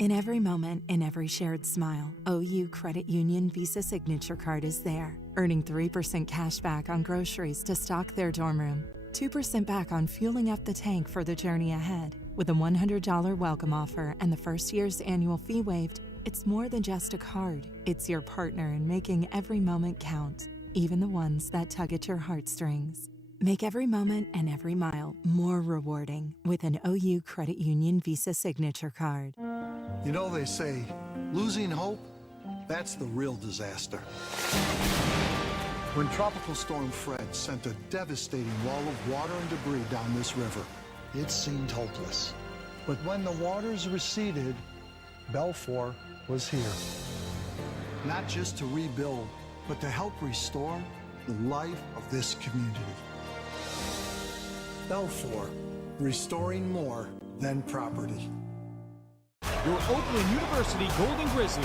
In every moment, in every shared smile, OU Credit Union Visa Signature Card is there, earning 3% cash back on groceries to stock their dorm room, 2% back on fueling up the tank for the journey ahead. With a $100 welcome offer and the first year's annual fee waived, it's more than just a card. It's your partner in making every moment count, even the ones that tug at your heartstrings. Make every moment and every mile more rewarding with an OU Credit Union Visa Signature Card. You know, they say, losing hope, that's the real disaster. When Tropical Storm Fred sent a devastating wall of water and debris down this river, it seemed hopeless. But when the waters receded, Balfour was here. Not just to rebuild, but to help restore the life of this community. Balfour, restoring more than property. Your Oakland University Golden Grizzlies.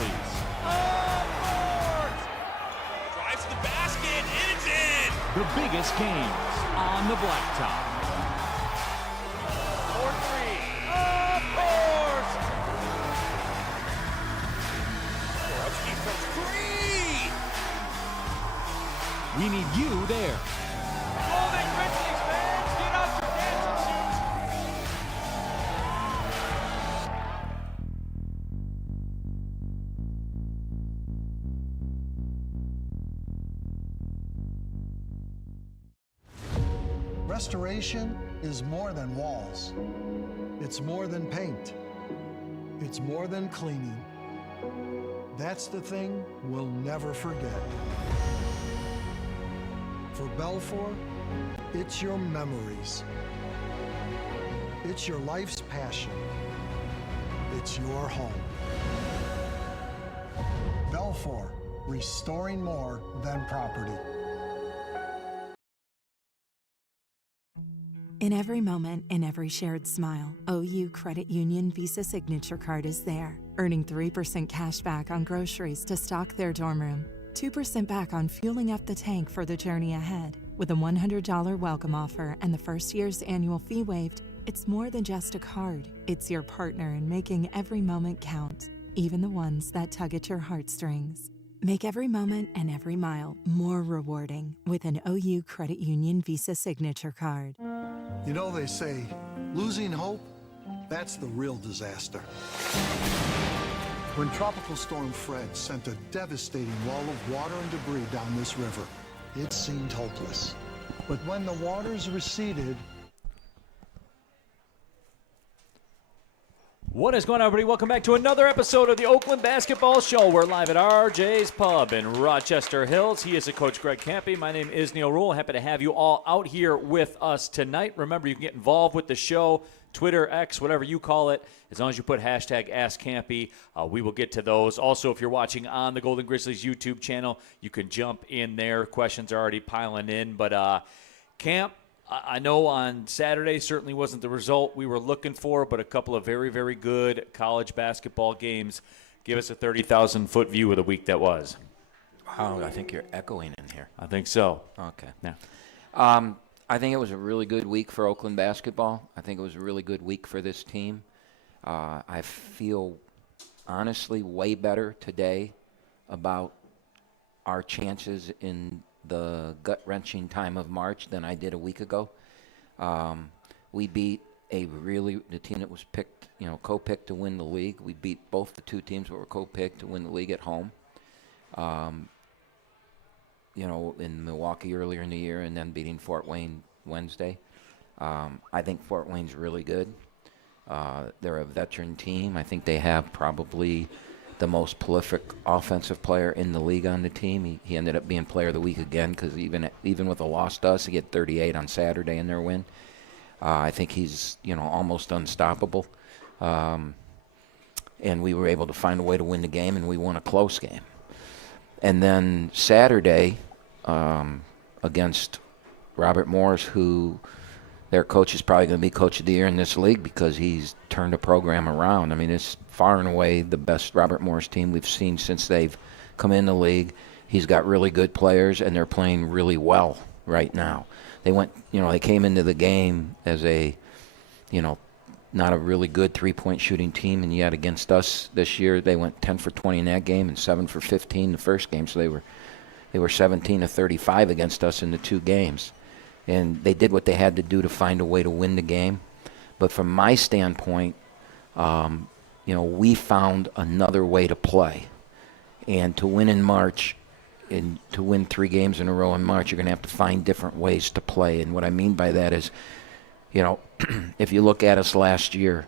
Drives to the basket, and it's in! The biggest games on the blacktop. 4-3. Of course! Borowski from 3! We need you there. Golden Grizzlies fans, get out your dancing shoes! Restoration is more than walls. It's more than paint. It's more than cleaning. That's the thing we'll never forget. For Balfour, it's your memories. It's your life's passion. It's your home. Balfour, restoring more than property. In every moment, in every shared smile, OU Credit Union Visa Signature Card is there, earning 3% cash back on groceries to stock their dorm room, 2% back on fueling up the tank for the journey ahead. With a $100 welcome offer and the first year's annual fee waived, it's more than just a card. It's your partner in making every moment count, even the ones that tug at your heartstrings. Make every moment and every mile more rewarding with an OU Credit Union Visa Signature Card. You know, they say, losing hope, that's the real disaster. When Tropical Storm Fred sent a devastating wall of water and debris down this river, it seemed hopeless. But when the waters receded... What is going on, everybody? Welcome back to another episode of the Oakland Basketball Show. We're live at RJ's Pub in Rochester Hills. He is the coach, Greg Kampe. My name is Neil Rule. Happy to have you all out here with us tonight. Remember, you can get involved with the show, Twitter, X, whatever you call it. As long as you put hashtag AskKampe, we will get to those. Also, if you're watching on the Golden Grizzlies YouTube channel, you can jump in there. Questions are already piling in. But, Camp, I know on Saturday certainly wasn't the result we were looking for, but a couple of very, very good college basketball games. Give us a 30,000-foot view of the week that was. Wow, I think you're echoing in here. I think so. Okay. Yeah. I think it was a really good week for Oakland basketball. I think it was a really good week for this team. I feel, honestly, way better today about our chances in the gut-wrenching time of March than I did a week ago. We beat the team that was picked, co-picked to win the league. We beat both the two teams that were co-picked to win the league at home. In Milwaukee earlier in the year, and then beating Fort Wayne Wednesday. I think Fort Wayne's really good. They're a veteran team. I think they have probably the most prolific offensive player in the league on the team. He ended up being player of the week again because even with a loss to us, he had 38 on Saturday in their win. I think he's almost unstoppable. And we were able to find a way to win the game, and we won a close game. And then Saturday against Robert Morris, who their coach is probably going to be coach of the year in this league because he's turned a program around. I mean, it's far and away the best Robert Morris team we've seen since they've come in the league. He's got really good players, and they're playing really well right now. They came into the game as a, not a really good three-point shooting team, and yet against us this year, they went 10 for 20 in that game and 7 for 15 the first game. So they were 17 to 35 against us in the 2 games. And they did what they had to do to find a way to win the game. But from my standpoint, we found another way to play. And to win in March, and to win 3 games in a row in March, you're going to have to find different ways to play. And what I mean by that is, if you look at us last year,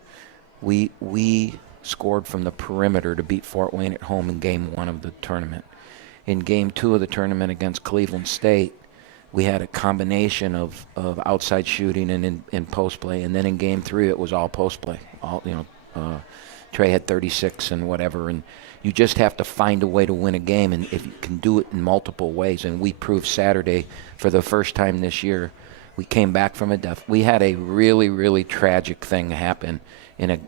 we scored from the perimeter to beat Fort Wayne at home in Game 1 of the tournament. In Game 2 of the tournament against Cleveland State, we had a combination of outside shooting and in post play. And then in Game 3, it was all post play. Trey had 36 and whatever. And you just have to find a way to win a game, and if you can do it in multiple ways. And we proved Saturday for the first time this year. We came back from a death. We had a really, really tragic thing happen in a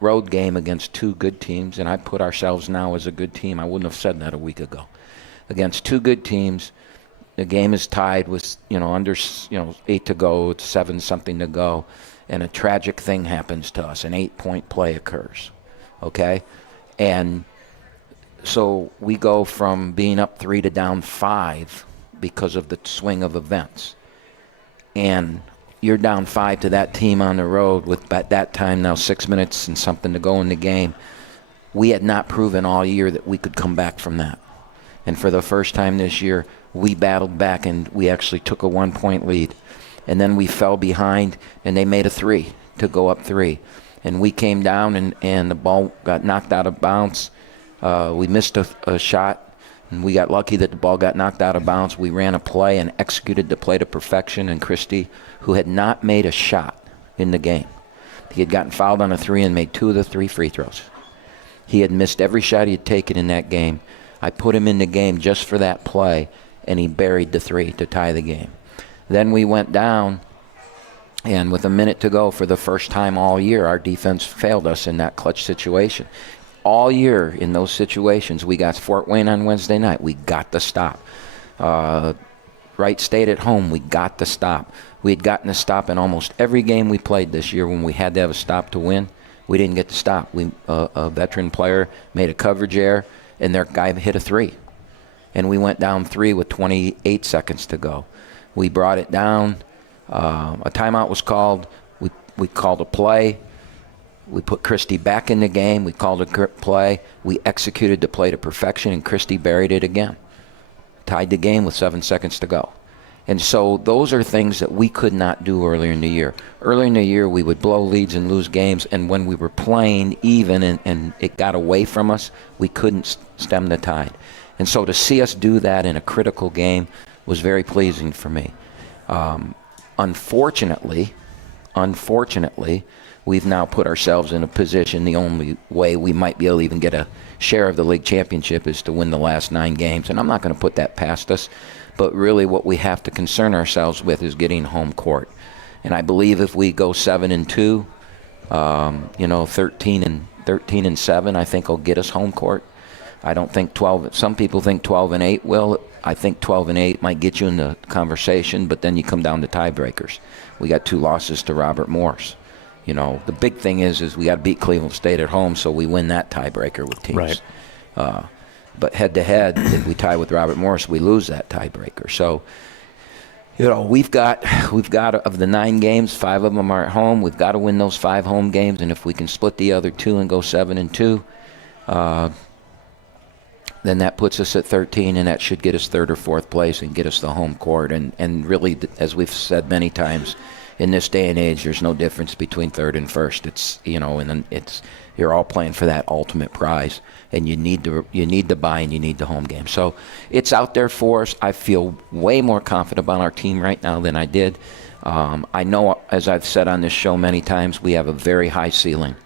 road game against 2 good teams, and I put ourselves now as a good team. I wouldn't have said that a week ago. Against 2 good teams, the game is tied with under 8 to go, it's 7 something to go, and a tragic thing happens to us. An 8-point play occurs, okay? And so we go from being up 3 to down 5 because of the swing of events. And you're down 5 to that team on the road with, at that time now, 6 minutes and something to go in the game. We had not proven all year that we could come back from that. And for the first time this year, we battled back and we actually took a 1-point lead. And then we fell behind and they made a 3 to go up 3. And we came down and the ball got knocked out of bounds. We missed a shot. And we got lucky that the ball got knocked out of bounds. We ran a play and executed the play to perfection. And Christie, who had not made a shot in the game, he had gotten fouled on a 3 and made 2 of the 3 free throws. He had missed every shot he had taken in that game. I put him in the game just for that play, and he buried the 3 to tie the game. Then we went down, and with a minute to go, for the first time all year, our defense failed us in that clutch situation. All year in those situations, we got Fort Wayne on Wednesday night. We got the stop. Wright State at home, we got the stop. We had gotten a stop in almost every game we played this year when we had to have a stop to win. We didn't get the stop. A veteran player made a coverage error, and their guy hit a 3. And we went down 3 with 28 seconds to go. We brought it down. A timeout was called. We called a play. We put Christie back in the game. We called a play. We executed the play to perfection, and Christie buried it again. Tied the game with 7 seconds to go. And so those are things that we could not do earlier in the year. Earlier in the year, we would blow leads and lose games, and when we were playing even and it got away from us, we couldn't stem the tide. And so to see us do that in a critical game was very pleasing for me. Unfortunately, we've now put ourselves in a position, the only way we might be able to even get a share of the league championship is to win the last 9 games. And I'm not going to put that past us. But really what we have to concern ourselves with is getting home court. And I believe if we go 7-2, 13-7, I think will get us home court. I don't think 12. Some people think 12-8 will. I think 12-8 might get you in the conversation, but then you come down to tiebreakers. We got 2 losses to Robert Morris. The big thing is we got to beat Cleveland State at home, so we win that tiebreaker with teams. Right. But head-to-head, if we tie with Robert Morris, we lose that tiebreaker. So, we've got of the 9 games, 5 of them are at home. We've got to win those 5 home games, and if we can split the other 2 and go 7-2, then that puts us at 13, and that should get us 3rd or 4th place and get us the home court. And really, as we've said many times, in this day and age, there's no difference between 3rd and 1st. It's and then you're all playing for that ultimate prize, and you need to buy and you need the home game. So it's out there for us. I feel way more confident about our team right now than I did. I know, as I've said on this show many times, we have a very high ceiling,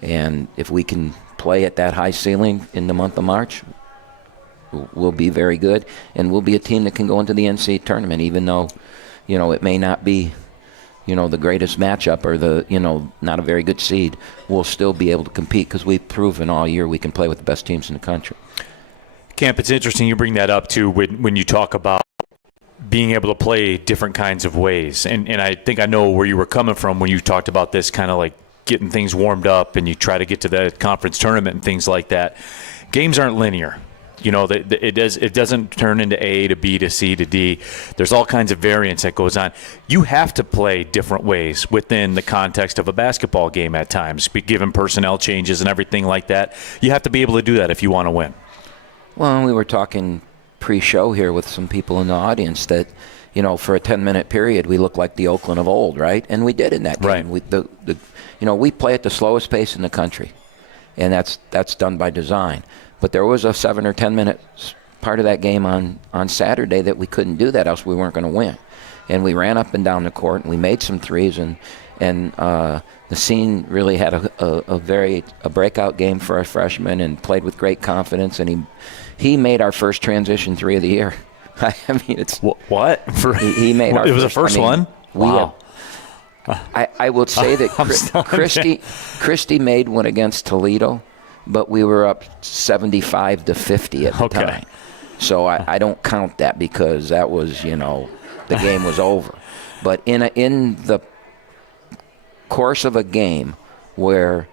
and if we can play at that high ceiling in the month of March, we'll be very good, and we'll be a team that can go into the NCAA tournament, even though it may not be the greatest matchup or not a very good seed. We'll still be able to compete because we've proven all year we can play with the best teams in the country. Camp, it's interesting you bring that up too when you talk about being able to play different kinds of ways. And I think I know where you were coming from when you talked about this kind of like getting things warmed up and you try to get to the conference tournament and things like that. Games aren't linear. You know, it doesn't turn into A to B to C to D. There's all kinds of variance that goes on. You have to play different ways within the context of a basketball game at times, given personnel changes and everything like that. You have to be able to do that if you want to win. Well, we were talking pre-show here with some people in the audience that, you know, for a 10-minute period, we look like the Oakland of old, right? And we did in that game. Right. We play at the slowest pace in the country, and that's done by design. But there was a 7 or 10 minute part of that game on Saturday that we couldn't do that, else we weren't going to win. And we ran up and down the court, and we made some threes, and Nassim really had a breakout game for a freshman and played with great confidence, and he made our first transition three of the year. I mean, it's what he made. It was the first one. Wow. I will say that Christie made one against Toledo, but we were up 75-50 at the time. So I don't count that because that was, the game was over. But in the course of a game where,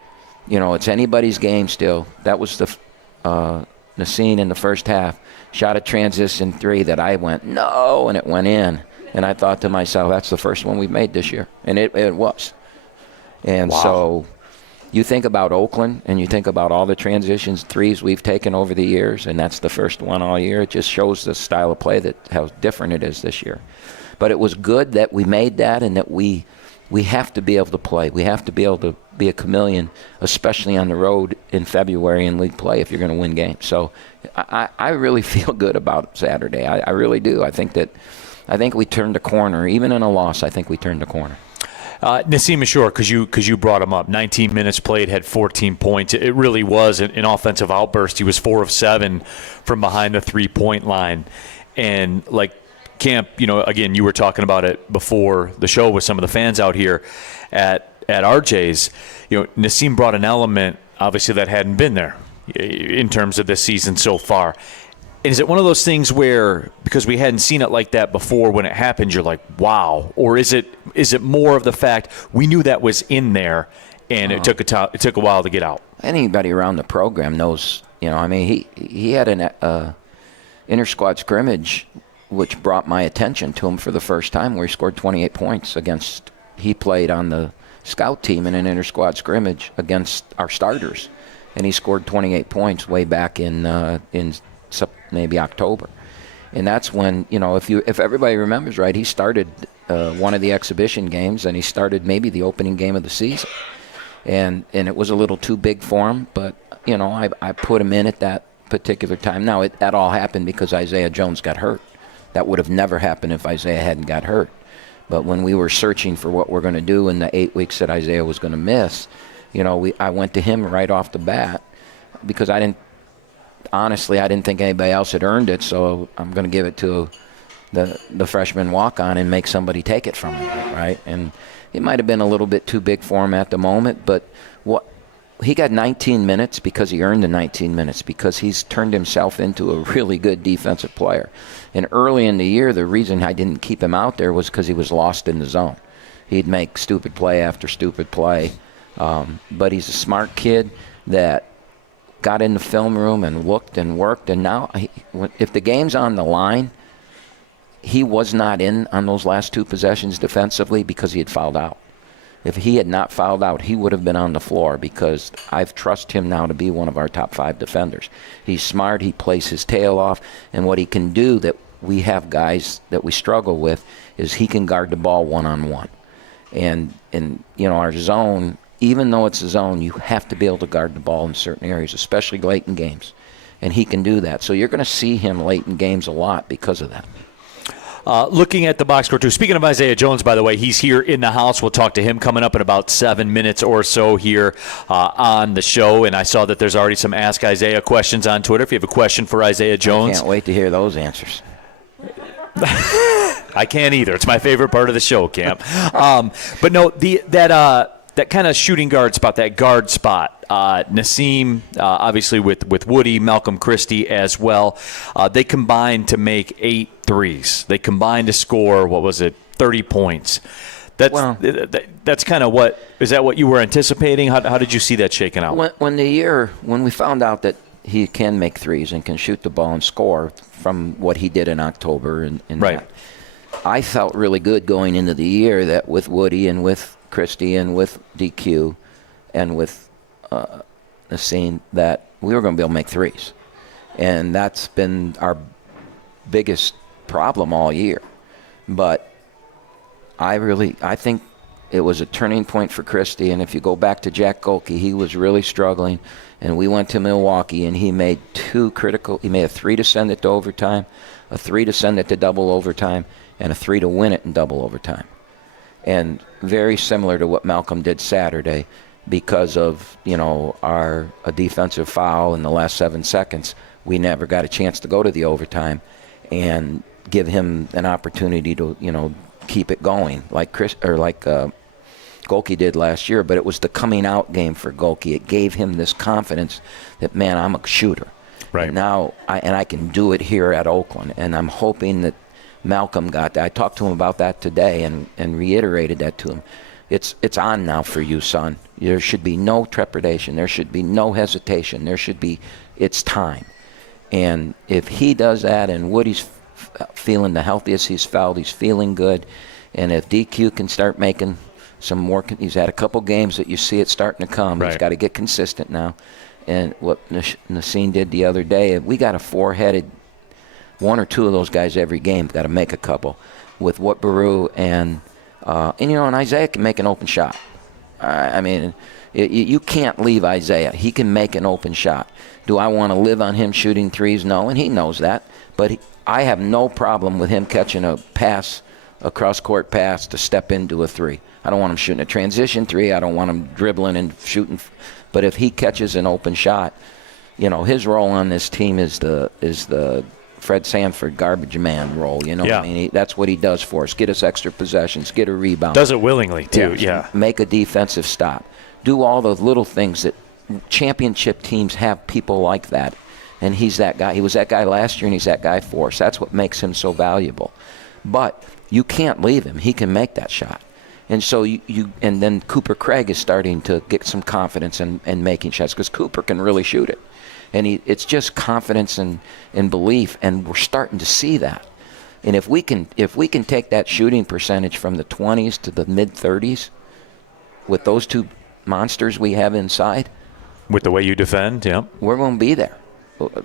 it's anybody's game still, that was the Nassim in the first half shot a transition three that I went, no, and it went in. And I thought to myself, that's the first one we've made this year. And it was. And so you think about Oakland and you think about all the transitions, threes we've taken over the years, and that's the first one all year. It just shows the style of play, that how different it is this year. But it was good that we made that, and that we have to be able to play. We have to be able to be a chameleon, especially on the road in February in league play if you're going to win games. So I really feel good about Saturday. I really do. I think we turned a corner. Even in a loss, I think we turned a corner. Nassim Ashur, because you brought him up, 19 minutes played, had 14 points. It really was an offensive outburst. He was 4 of 7 from behind the three-point line. And like Camp, again, you were talking about it before the show with some of the fans out here at RJ's. Nassim brought an element, obviously, that hadn't been there in terms of this season so far. And is it one of those things where, because we hadn't seen it like that before, when it happened, you're like, wow? Or is it more of the fact we knew that was in there, and it took a while to get out? Anybody around the program knows, he had an inter-squad scrimmage, which brought my attention to him for the first time, where he scored 28 points he played on the scout team in an inter-squad scrimmage against our starters, and he scored 28 points way back in maybe October. And that's when, if everybody remembers right, he started one of the exhibition games, and he started maybe the opening game of the season. And it was a little too big for him, but, I put him in at that particular time. Now, that all happened because Isaiah Jones got hurt. That would have never happened if Isaiah hadn't got hurt. But when we were searching for what we're going to do in the 8 weeks that Isaiah was going to miss, I went to him right off the bat because I didn't think anybody else had earned it, so I'm going to give it to the freshman walk-on and make somebody take it from him, right? And it might have been a little bit too big for him at the moment, but he got 19 minutes because he earned the 19 minutes, because he's turned himself into a really good defensive player. And early in the year, the reason I didn't keep him out there was because he was lost in the zone. He'd make stupid play after stupid play. But he's a smart kid that got in the film room and looked and worked. And now, if the game's on the line, he was not in on those last two possessions defensively because he had fouled out. If he had not fouled out, he would have been on the floor, because I trust him now to be one of our top 5 defenders. He's smart. He plays his tail off. And what he can do that we have guys that we struggle with is he can guard the ball one-on-one. And our zone, even though it's a zone, you have to be able to guard the ball in certain areas, especially late in games. And he can do that. So you're going to see him late in games a lot because of that. Looking at the box score, too. Speaking of Isaiah Jones, by the way, he's here in the house. We'll talk to him coming up in about 7 minutes or so here on the show. And I saw that there's already some Ask Isaiah questions on Twitter. If you have a question for Isaiah Jones. I can't wait to hear those answers. I can't either. It's my favorite part of the show, Camp. But no, that kind of shooting guard spot, that guard spot, Nassim, obviously with Woody, Malcolm Christie as well, they combined to make 8 threes. They combined to score, 30 points. That's kind of what – is that what you were anticipating? How did you see that shaking out? When we found out that he can make threes and can shoot the ball and score from what he did in October and right. that, I felt really good going into the year that with Woody and with Christie and with DQ and with Nassim that we were going to be able to make threes. And that's been our biggest problem all year. But I think it was a turning point for Christie. And if you go back to Jack Golke, he was really struggling. And we went to Milwaukee, and he made he made a 3 to send it to overtime, a 3 to send it to double overtime, and a 3 to win it in double overtime. And very similar to what Malcolm did Saturday because of, a defensive foul in the last 7 seconds. We never got a chance to go to the overtime and give him an opportunity to, keep it going like Golke did last year. But it was the coming out game for Golke. It gave him this confidence that, man, I'm a shooter. Right. And now I can do it here at Oakland. And I'm hoping that Malcolm got that. I talked to him about that today and reiterated that to him. It's on now for you, son. There should be no trepidation. There should be no hesitation. It's time. And if he does that and Woody's feeling the healthiest he's felt, he's feeling good, and if DQ can start making some more, he's had a couple games that you see it starting to come. Right. He's got to get consistent now. And what Nassim did the other day, we got a four-headed, one or two of those guys every game, got to make a couple. With what Baru and Isaiah can make an open shot. You can't leave Isaiah. He can make an open shot. Do I want to live on him shooting threes? No, and he knows that. But I have no problem with him catching a cross-court pass to step into a three. I don't want him shooting a transition three. I don't want him dribbling and shooting. But if he catches an open shot, his role on this team is the Fred Sanford garbage man role. Yeah. That's what he does for us. Get us extra possessions, get a rebound. Does it willingly, too, yeah. Make a defensive stop. Do all those little things that championship teams have people like that. And he's that guy. He was that guy last year, and he's that guy for us. That's what makes him so valuable. But you can't leave him. He can make that shot. And so and then Cooper Craig is starting to get some confidence in making shots because Cooper can really shoot it. And it's just confidence and belief, and we're starting to see that. And if we can take that shooting percentage from the 20s to the mid-30s with those two monsters we have inside. With the way you defend, yeah. We're going to be there.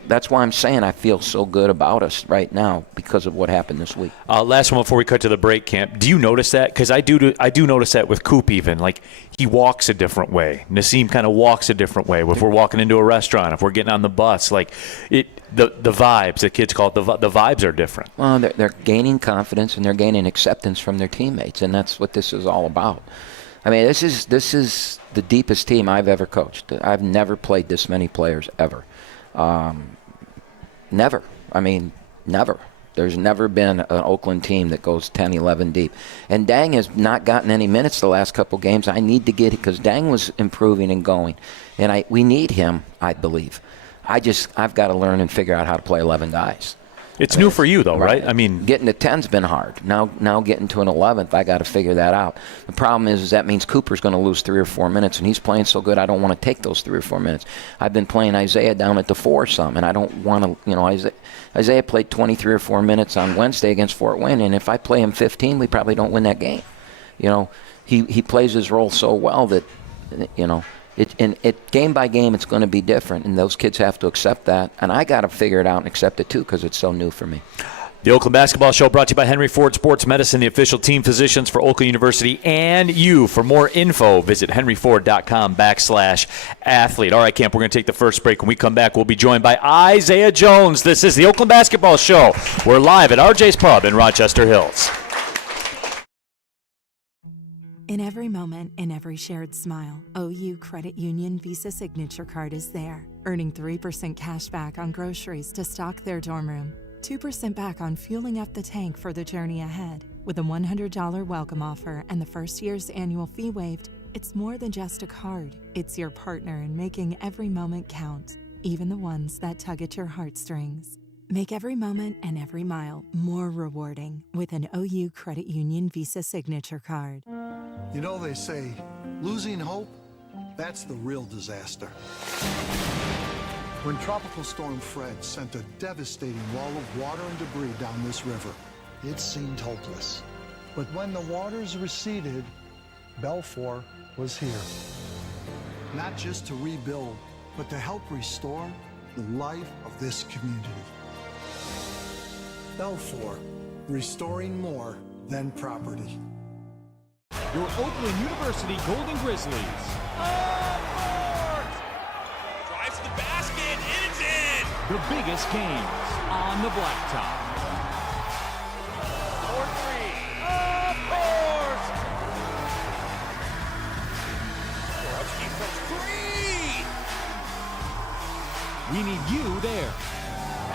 That's why I'm saying I feel so good about us right now because of what happened this week. Last one before we cut to the break, Camp. Do you notice that? Because I do notice that with Coop even. Like, he walks a different way. Nassim kind of walks a different way. If we're walking into a restaurant, if we're getting on the bus, the vibes, the kids call it, the vibes are different. Well, they're gaining confidence and they're gaining acceptance from their teammates, and that's what this is all about. I mean, this is the deepest team I've ever coached. I've never played this many players ever. Never. I mean, never. There's never been an Oakland team that goes 10, 11 deep. And Dang has not gotten any minutes the last couple games. I need to get it because Dang was improving and going. And we need him, I believe. I've got to learn and figure out how to play 11 guys. It's new for you, though, right? I mean, getting to 10's been hard. Now getting to an 11th, I got to figure that out. The problem is that means Cooper's going to lose 3 or 4 minutes, and he's playing so good I don't want to take those 3 or 4 minutes. I've been playing Isaiah down at the 4 some, and I don't want to, Isaiah played 23 or 4 minutes on Wednesday against Fort Wayne, and if I play him 15, we probably don't win that game. He plays his role so well that, game by game, it's going to be different, and those kids have to accept that. And I got to figure it out and accept it, too, because it's so new for me. The Oakland Basketball Show brought to you by Henry Ford Sports Medicine, the official team physicians for Oakland University and you. For more info, visit henryford.com/athlete. All right, Camp, we're going to take the first break. When we come back, we'll be joined by Isaiah Jones. This is the Oakland Basketball Show. We're live at RJ's Pub in Rochester Hills. In every moment, in every shared smile, OU Credit Union Visa Signature Card is there, earning 3% cash back on groceries to stock their dorm room, 2% back on fueling up the tank for the journey ahead. With a $100 welcome offer and the first year's annual fee waived, it's more than just a card. It's your partner in making every moment count, even the ones that tug at your heartstrings. Make every moment and every mile more rewarding with an OU Credit Union Visa Signature Card. You know, they say losing hope, that's the real disaster. When Tropical Storm Fred sent a devastating wall of water and debris down this river, it seemed hopeless. But when the waters receded, Belfour was here. Not just to rebuild, but to help restore the life of this community. Belfour, restoring more than property. Your Oakland University Golden Grizzlies. Drives to the basket, and it's in! The biggest games on the blacktop. 4-3. Of course! Borowski from 3! We need you there.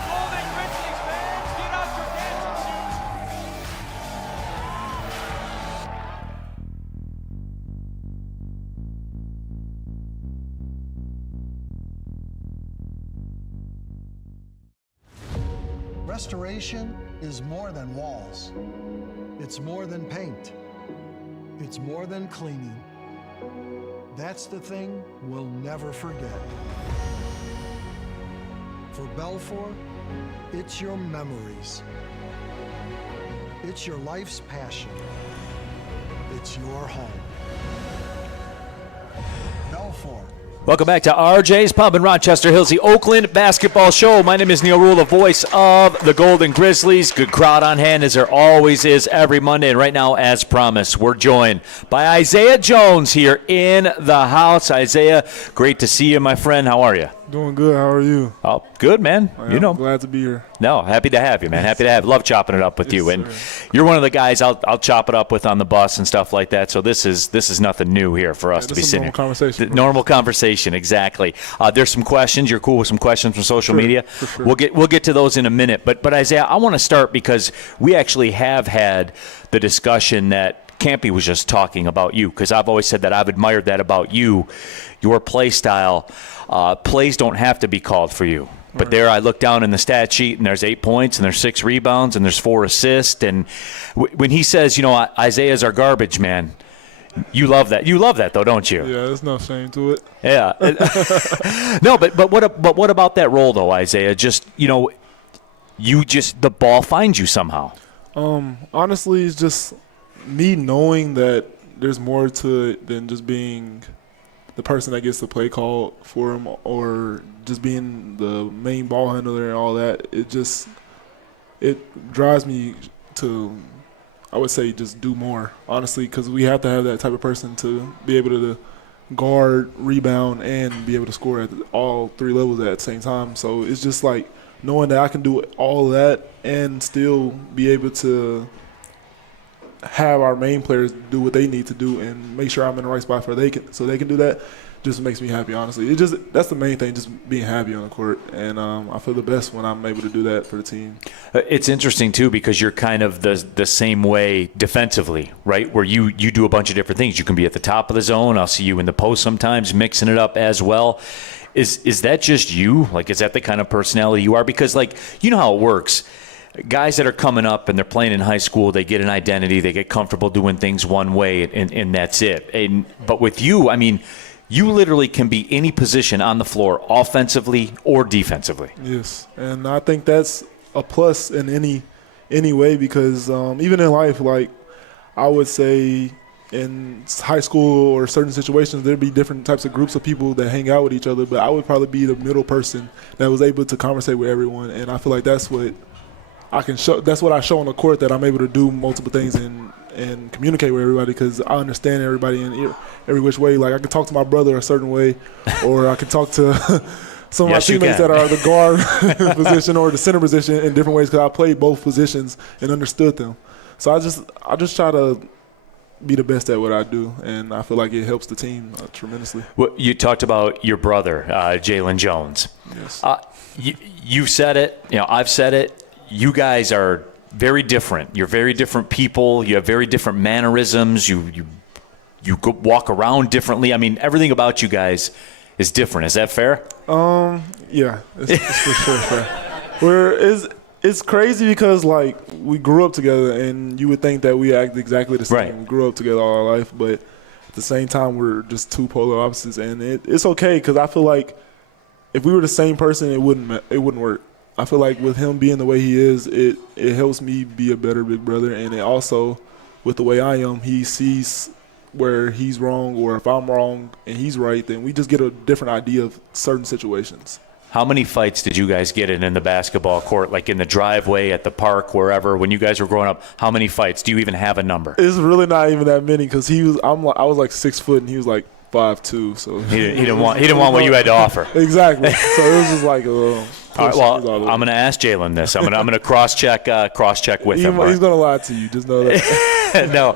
Golden Grizzlies fans, get out your dancing shoes! Restoration is more than walls. It's more than paint. It's more than cleaning. That's the thing we'll never forget. For Belfour, it's your memories. It's your life's passion. It's your home. Belfour. Welcome back to RJ's Pub in Rochester Hills, the Oakland Basketball Show. My name is Neil Rule, the voice of the Golden Grizzlies. Good crowd on hand, as there always is every Monday. And right now, as promised, we're joined by Isaiah Jones here in the house. Isaiah, great to see you, my friend. How are you? Doing good. How are you? Oh, good, man. I'm glad to be here. No, happy to have you, man. Happy to have you. Love chopping it up with you. And you're one of the guys I'll chop it up with on the bus and stuff like that. So this is nothing new here for us to be sitting. Normal conversation. Normal conversation, exactly. There's some questions. You're cool with some questions from social media. For sure. We'll get to those in a minute. But Isaiah, I want to start because we actually have had the discussion that Kampe was just talking about you, because I've always said that I've admired that about you, your play style. Plays don't have to be called for you. But there I look down in the stat sheet, and there's 8 points, and there's 6 rebounds, and there's 4 assists. And when he says, Isaiah's our garbage man, you love that. You love that, though, don't you? Yeah, there's no shame to it. Yeah. No, but what about that role, though, Isaiah? Just, the ball finds you somehow. Honestly, it's just me knowing that there's more to it than just being the person that gets the play called for him or just being the main ball handler and all that. It drives me to, I would say, just do more, honestly, because we have to have that type of person to be able to guard, rebound, and be able to score at all 3 levels at the same time. So it's just like knowing that I can do all of that and still be able to have our main players do what they need to do and make sure I'm in the right spot so they can do that just makes me happy, honestly. That's the main thing, just being happy on the court. And I feel the best when I'm able to do that for the team. It's interesting, too, because you're kind of the same way defensively, right, where you do a bunch of different things. You can be at the top of the zone. I'll see you in the post sometimes mixing it up as well. Is that just you? Like, is that the kind of personality you are? Because, you know how it works. Guys that are coming up and they're playing in high school, they get an identity, they get comfortable doing things one way, and that's it. But with you, I mean, you literally can be any position on the floor, offensively or defensively. Yes, and I think that's a plus in any way because even in life, like I would say in high school or certain situations, there'd be different types of groups of people that hang out with each other, but I would probably be the middle person that was able to conversate with everyone, and I feel like that's what I can show. That's what I show on the court, that I'm able to do multiple things and communicate with everybody because I understand everybody in every which way. Like I can talk to my brother a certain way, or I can talk to some of my teammates that are the guard position or the center position in different ways because I played both positions and understood them. So I just try to be the best at what I do, and I feel like it helps the team tremendously. Well, you talked about your brother, Jalen Jones. Yes. You've said it. I've said it. You guys are very different. You're very different people. You have very different mannerisms. You walk around differently. I mean, everything about you guys is different. Is that fair? Yeah, it's for sure fair. It's crazy because, like, we grew up together, and you would think that we act exactly the same. Right. We grew up together all our life, but at the same time, we're just two polar opposites, and it's okay because I feel like if we were the same person, it wouldn't work. I feel like with him being the way he is, it helps me be a better big brother, and it also, with the way I am, he sees where he's wrong, or if I'm wrong and he's right, then we just get a different idea of certain situations. How many fights did you guys get in the basketball court, like in the driveway, at the park, wherever, when you guys were growing up? How many fights? Do you even have a number? It's really not even that many because I was like 6 foot and he was like 5'2", so he didn't want what you had to offer. Exactly. So it was just like a little. All right, well, I'm going to ask Jalen this. I'm going to cross check with him. He's going to lie to you. Just know that. No.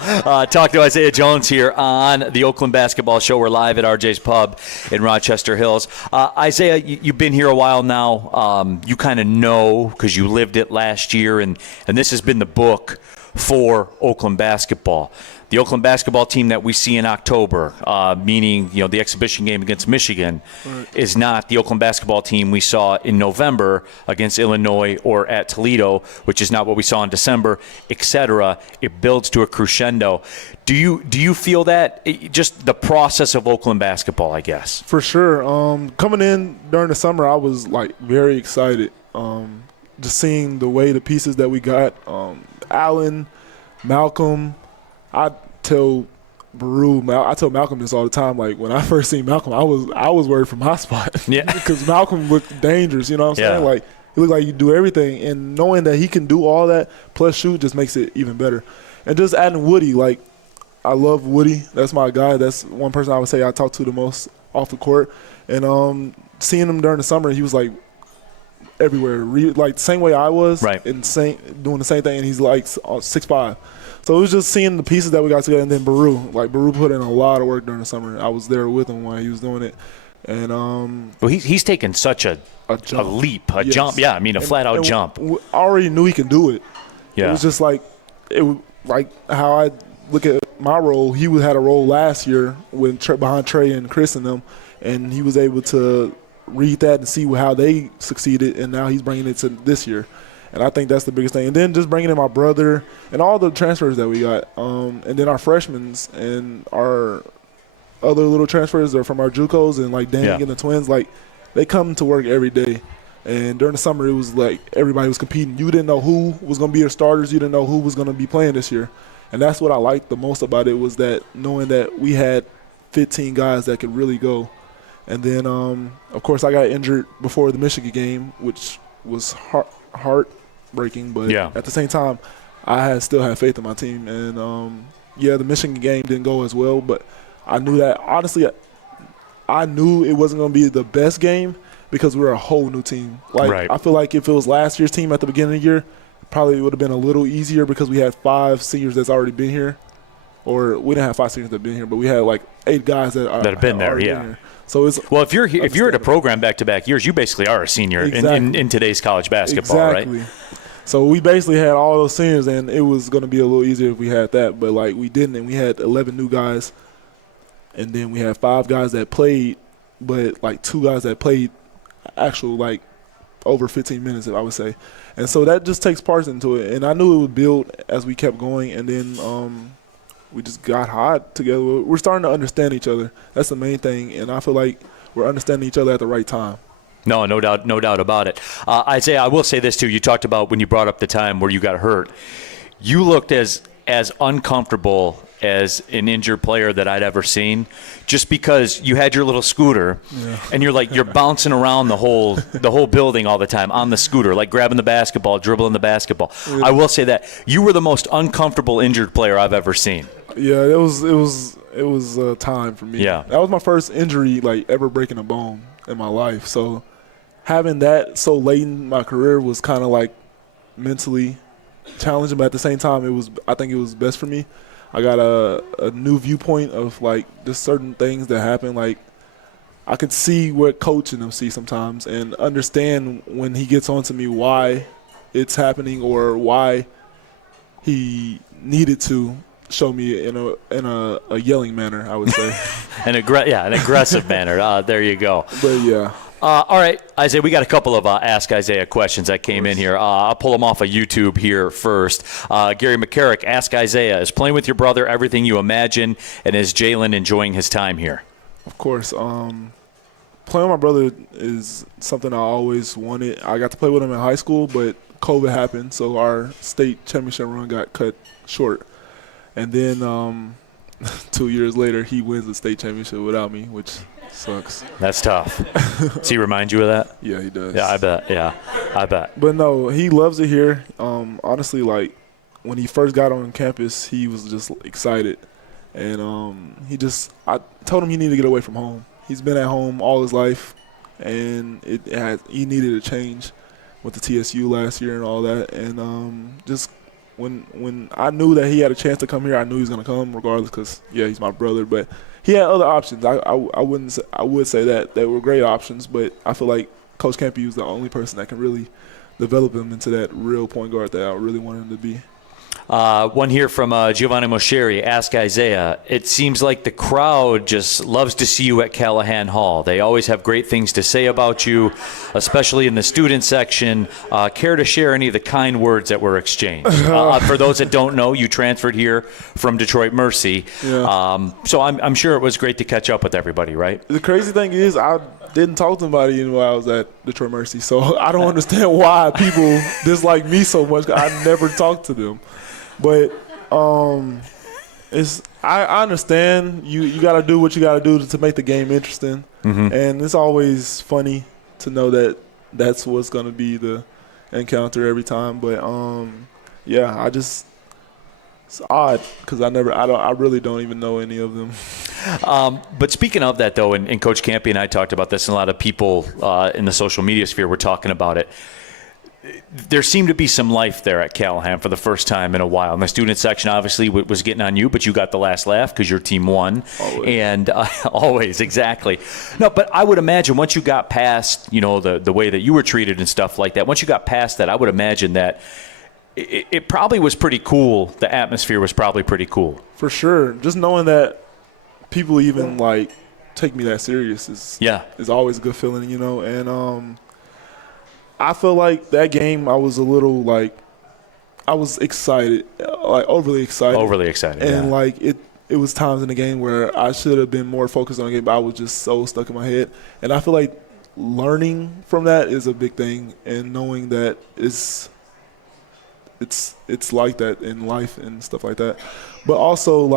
Talk to Isaiah Jones here on the Oakland Basketball Show. We're live at RJ's Pub in Rochester Hills. Isaiah, you've been here a while now. You kind of know because you lived it last year, and this has been the book for Oakland basketball. The Oakland basketball team that we see in October, meaning the exhibition game against Michigan, is not the Oakland basketball team we saw in November against Illinois or at Toledo, which is not what we saw in December, etc. It builds to a crescendo. Do you feel that just the process of Oakland basketball, I guess? For sure. Coming in during the summer, I was like very excited. Just seeing the way the pieces that we got, Allen, Malcolm. I tell Malcolm this all the time. Like when I first seen Malcolm, I was worried for my spot. Yeah, because Malcolm looked dangerous. You know what I'm saying? Yeah. Like he looked like you do everything, and knowing that he can do all that plus shoot just makes it even better. And just adding Woody, like I love Woody. That's my guy. That's one person I would say I talk to the most off the court. And seeing him during the summer, he was like everywhere, like the same way I was, right? And doing the same thing. And he's like 6'5". So it was just seeing the pieces that we got together, and then Baru put in a lot of work during the summer. I was there with him while he was doing it, and well, he's taken such a leap, a jump. Yeah, I mean a flat out jump. I already knew he could do it. Yeah, it was just like how I look at my role. He had a role last year behind Trey and Chris and them, and he was able to read that and see how they succeeded, and now he's bringing it to this year. And I think that's the biggest thing. And then just bringing in my brother and all the transfers that we got. And then our freshmen and our other little transfers are from our JUCOs and like Dang and the Twins. Like they come to work every day. And during the summer, it was like everybody was competing. You didn't know who was going to be your starters. You didn't know who was going to be playing this year. And that's what I liked the most about it, was that knowing that we had 15 guys that could really go. And then, of course, I got injured before the Michigan game, which was heartbreaking, but at the same time, I still had faith in my team. And, the Michigan game didn't go as well, but I knew that, honestly, I knew it wasn't going to be the best game because we're a whole new team. I feel like if it was last year's team at the beginning of the year, probably would have been a little easier because we had 5 seniors that's already been here. Or we didn't have 5 seniors that have been here, but we had like 8 guys that have been there, been here. So it's if you're at a program back-to-back years, you basically are a senior in today's college basketball, right? So we basically had all those seniors, and it was going to be a little easier if we had that, but like we didn't, and we had 11 new guys, and then we had 5 guys that played, but like 2 guys that played actual like over 15 minutes, I would say, and so that just takes parts into it, and I knew it would build as we kept going, and then we just got hot together. We're starting to understand each other. That's the main thing, and I feel like we're understanding each other at the right time. No doubt about it. Isaiah, I will say this too. You talked about when you brought up the time where you got hurt. You looked as uncomfortable as an injured player that I'd ever seen, just because you had your little scooter, and you're bouncing around the whole building all the time on the scooter, like grabbing the basketball, dribbling the basketball. I will say that you were the most uncomfortable injured player I've ever seen. Yeah, it was a time for me. Yeah, that was my first injury, like ever breaking a bone in my life. So having that so late in my career was kind of like mentally challenging, but at the same time, I think it was best for me. I got a new viewpoint of like just certain things that happen. Like I could see what coach and them see sometimes, and understand when he gets onto me why it's happening or why he needed to show me in a yelling manner, I would say. an aggressive manner. There you go. But yeah. All right, Isaiah, we got a couple of Ask Isaiah questions that came in here. I'll pull them off of YouTube here first. Gary McCarrick, Ask Isaiah, is playing with your brother everything you imagine, and is Jalen enjoying his time here? Of course. Playing with my brother is something I always wanted. I got to play with him in high school, but COVID happened, so our state championship run got cut short. And then 2 years later, he wins the state championship without me, which sucks. That's tough. Does he remind you of that? Yeah, he does. Yeah, I bet. Yeah, I bet. But no, he loves it here. Honestly, like when he first got on campus, he was just excited, and I told him he needed to get away from home. He's been at home all his life, and he needed a change with the TSU last year and all that. And just when I knew that he had a chance to come here, I knew he was gonna come regardless, because he's my brother. But he had other options. I would say that they were great options, but I feel like Coach Kampe was the only person that can really develop him into that real point guard that I really wanted him to be. One here from Giovanni Moscheri, Ask Isaiah. It seems like the crowd just loves to see you at Callahan Hall. They always have great things to say about you, especially in the student section. Care to share any of the kind words that were exchanged? For those that don't know, you transferred here from Detroit Mercy. Yeah. So I'm sure it was great to catch up with everybody, right? The crazy thing is I didn't talk to anybody while I was at Detroit Mercy, so I don't understand why people dislike me so much. I never talked to them. But I understand you got to do what you got to do to make the game interesting. Mm-hmm. And it's always funny to know that that's what's going to be the encounter every time. But, it's odd because I really don't even know any of them. But speaking of that, though, and Coach Kampe and I talked about this, and a lot of people in the social media sphere were talking about it. There seemed to be some life there at Callahan for the first time in a while. And the student section obviously was getting on you, but you got the last laugh because your team won. Always. And always, exactly. No, but I would imagine once you got past, the way that you were treated and stuff like that, once you got past that, I would imagine that it probably was pretty cool. The atmosphere was probably pretty cool. For sure. Just knowing that people even, take me that serious is always a good feeling, And I feel like that game I was a little, I was excited, overly excited. Overly excited, And, it was times in the game where I should have been more focused on the game, but I was just so stuck in my head. And I feel like learning from that is a big thing, and knowing that it's like that in life and stuff like that. But also,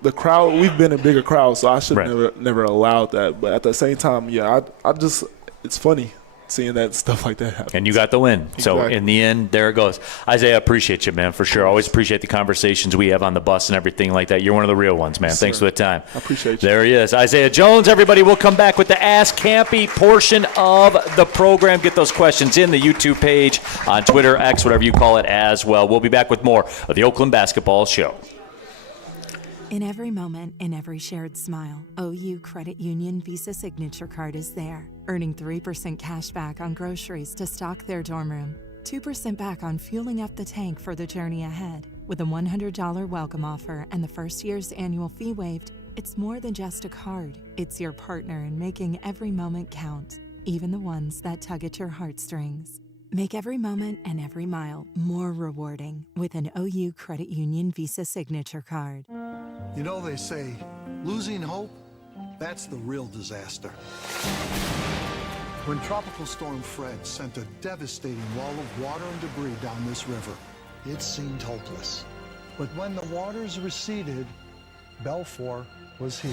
the crowd, we've been in bigger crowds, so I should have never allowed that. But at the same time, it's funny seeing that stuff like that happen. And you got the win. Exactly. So in the end, there it goes. Isaiah, I appreciate you, man, for sure. Always appreciate the conversations we have on the bus and everything like that. You're one of the real ones, man. Yes, Thanks sir. for the time. I appreciate you. There he is. Isaiah Jones, everybody. We'll come back with the Ask Kampe portion of the program. Get those questions in the YouTube page, on Twitter, X, whatever you call it as well. We'll be back with more of the Oakland Basketball Show. In every moment, in every shared smile, OU Credit Union Visa Signature Card is there, earning 3% cash back on groceries to stock their dorm room, 2% back on fueling up the tank for the journey ahead. With a $100 welcome offer and the first year's annual fee waived, it's more than just a card. It's your partner in making every moment count, even the ones that tug at your heartstrings. Make every moment and every mile more rewarding with an OU Credit Union Visa Signature Card. They say losing hope, that's the real disaster. When Tropical Storm Fred sent a devastating wall of water and debris down this river, it seemed hopeless. But when the waters receded, Belfour was here.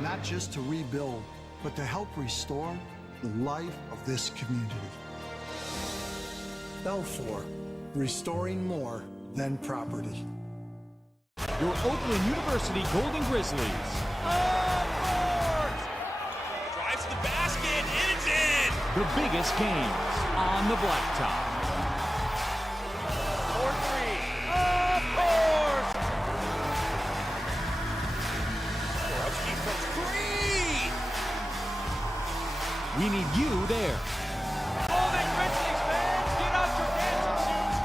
Not just to rebuild, but to help restore the life of this community. Belfour, restoring more than property. Your Oakland University Golden Grizzlies. Drives to the basket, and it's in! The biggest games on the blacktop. 4-3. Of course! Borowski from 3! We need you there. All that Grizzlies fans, get out your dancing shoes!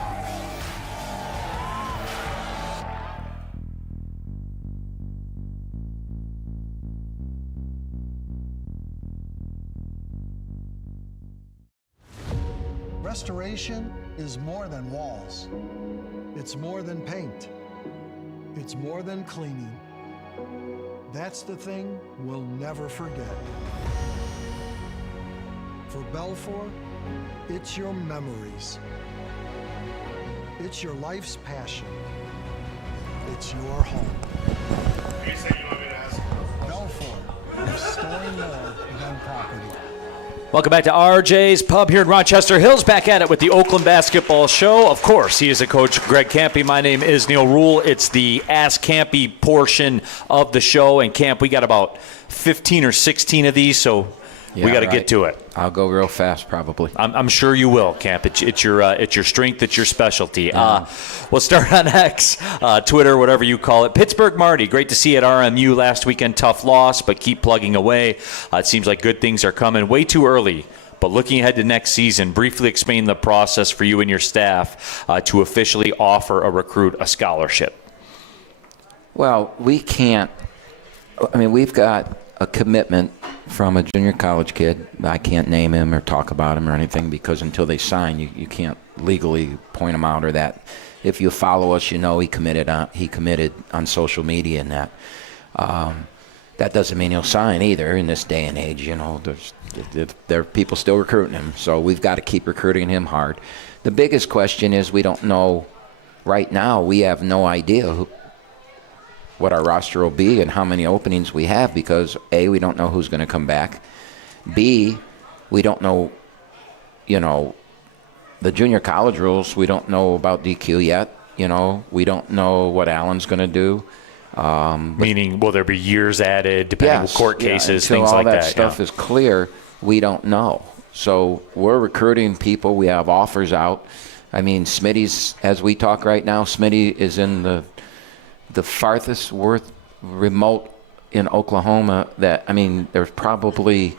restoration is more than walls. It's more than paint. It's more than cleaning. That's the thing we'll never forget. For Belfour, it's your memories. It's your life's passion. It's your home. Belfour, restoring more than property. Welcome back to RJ's Pub here in Rochester Hills. Back at it with the Oakland Basketball Show. Of course, he is a coach, Greg Kampe. My name is Neil Rule. It's the Ask Kampe portion of the show. And Camp, we got about 15 or 16 of these, so we got to get to it. I'll go real fast, probably. I'm sure you will, Camp. It's your strength. It's your specialty. We'll start on X, Twitter, whatever you call it. Pittsburgh Marty, great to see you at RMU last weekend. Tough loss, but keep plugging away. It seems like good things are coming. Way too early, but looking ahead to next season, briefly explain the process for you and your staff to officially offer a recruit a scholarship. Well, we can't. I mean, we've got a commitment from a junior college kid. I can't name him or talk about him or anything because until they sign, you can't legally point him out or that. If you follow us, you know he committed on social media and that. That doesn't mean he'll sign either in this day and age. You know, there are people still recruiting him, so we've got to keep recruiting him hard. The biggest question is we don't know right now. We have no idea what our roster will be and how many openings we have because, A, we don't know who's going to come back. B, we don't know, the junior college rules. We don't know about DQ yet. We don't know what Allen's going to do. Meaning, will there be years added, depending on court cases, things all like that? All that stuff is clear, we don't know. So we're recruiting people. We have offers out. I mean, Smitty's, as we talk right now, Smitty is in the farthest remote in Oklahoma there's probably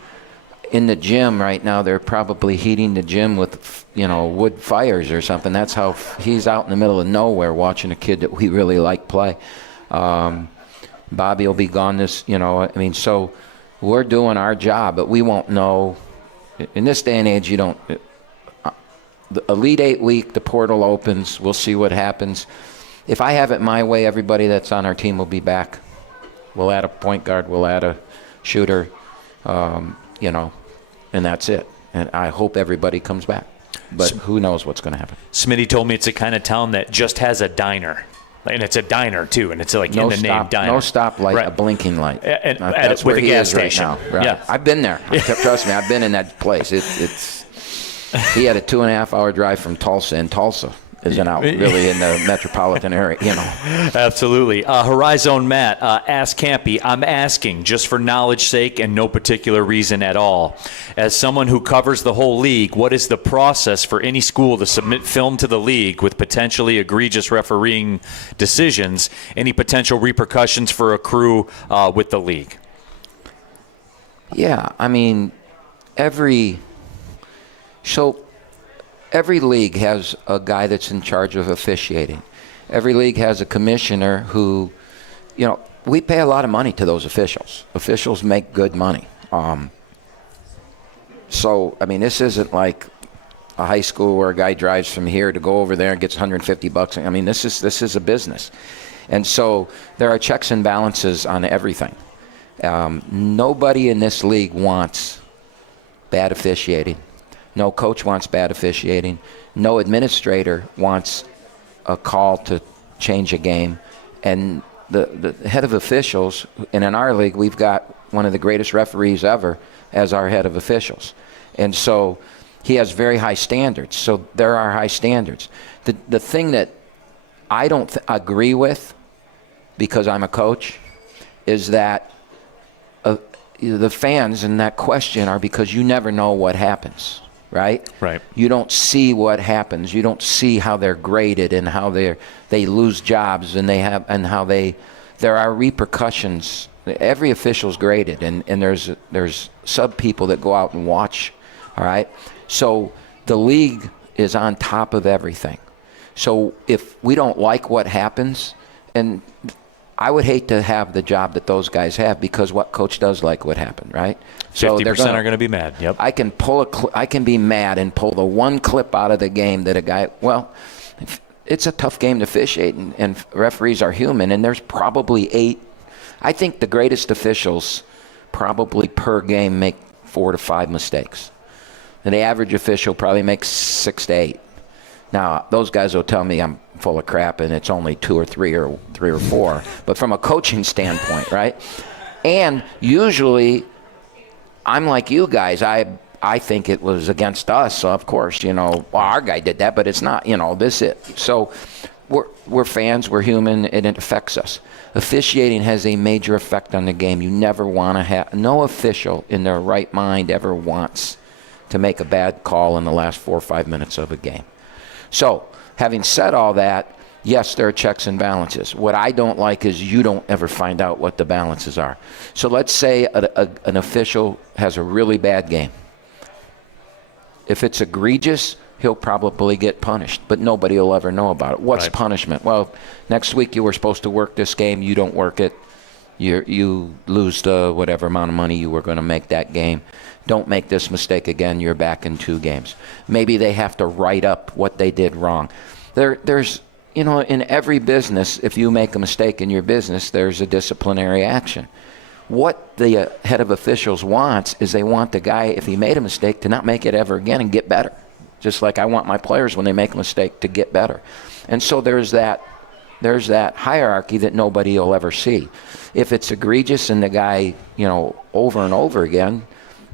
in the gym right now, they're probably heating the gym with, wood fires or something. That's how he's out in the middle of nowhere watching a kid that we really like play. Bobby will be gone so we're doing our job, but we won't know. In this day and age, the Elite 8 week, the portal opens, we'll see what happens. If I have it my way, everybody that's on our team will be back. We'll add a point guard, we'll add a shooter, and that's it. And I hope everybody comes back. But who knows what's going to happen. Smitty told me it's a kind of town that just has a diner. And it's a diner, too, and it's like in the name diner. No stoplight, right. A blinking light. And that's with where a gas station. Right now. Right. Yeah. I've been there. Trust me, I've been in that place. He had a 2.5-hour drive from Tulsa, and Tulsa isn't out really in the metropolitan area, Absolutely. Horizon Matt, ask Kampe. I'm asking just for knowledge sake and no particular reason at all. As someone who covers the whole league, what is the process for any school to submit film to the league with potentially egregious refereeing decisions? Any potential repercussions for a crew with the league? Yeah, I mean, every league has a guy that's in charge of officiating. Every league has a commissioner who, we pay a lot of money to those officials. Officials make good money. This isn't like a high school where a guy drives from here to go over there and gets $150. I mean, this is a business. And so there are checks and balances on everything. Nobody in this league wants bad officiating. No coach wants bad officiating. No administrator wants a call to change a game. And the head of officials, and in our league, we've got one of the greatest referees ever as our head of officials. And so he has very high standards. So there are high standards. The thing that I don't agree with, because I'm a coach, is that the fans in that question are because you never know what happens. Right? Right. You don't see what happens. You don't see how they're graded and how they lose jobs and how there are repercussions. Every official's graded and there's sub people that go out and watch. All right. So the league is on top of everything. So if we don't like what happens, and I would hate to have the job that those guys have, because what coach does like what happened, right? 50% are going to be mad. Yep. I can be mad and pull the one clip out of the game that a guy, well, it's a tough game to officiate, and referees are human, and there's probably 8. I think the greatest officials probably per game make 4 to 5 mistakes. And the average official probably makes 6 to 8. Now, those guys will tell me I'm full of crap and it's only 2 or 3 or 4. But from a coaching standpoint, right? And usually, I'm like you guys. I think it was against us. So, of course, well, our guy did that, but it's not, this it. So we're fans, we're human, and it affects us. Officiating has a major effect on the game. You never want to have, no official in their right mind ever wants to make a bad call in the last 4 or 5 minutes of a game. So, having said all that, yes, there are checks and balances. What I don't like is you don't ever find out what the balances are. So let's say an official has a really bad game. If it's egregious, he'll probably get punished, but nobody will ever know about it. What's right. Punishment? Well, next week you were supposed to work this game. You don't work it. You lose the whatever amount of money you were going to make that game. Don't make this mistake again. You're back in 2 games. Maybe they have to write up what they did wrong. There's, in every business, if you make a mistake in your business, there's a disciplinary action. What the head of officials wants is they want the guy, if he made a mistake, to not make it ever again and get better. Just like I want my players, when they make a mistake, to get better. And so there's that hierarchy that nobody will ever see. If it's egregious and the guy, over and over again,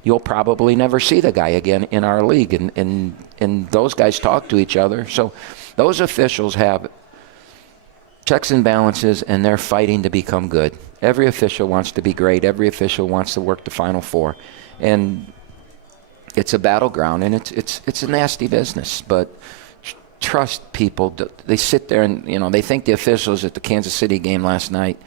you'll probably never see the guy again in our league. And those guys talk to each other. So those officials have checks and balances, and they're fighting to become good. Every official wants to be great. Every official wants to work the Final Four. And it's a battleground, and it's a nasty business. But trust people. They sit there and, they think the officials at the Kansas City game last night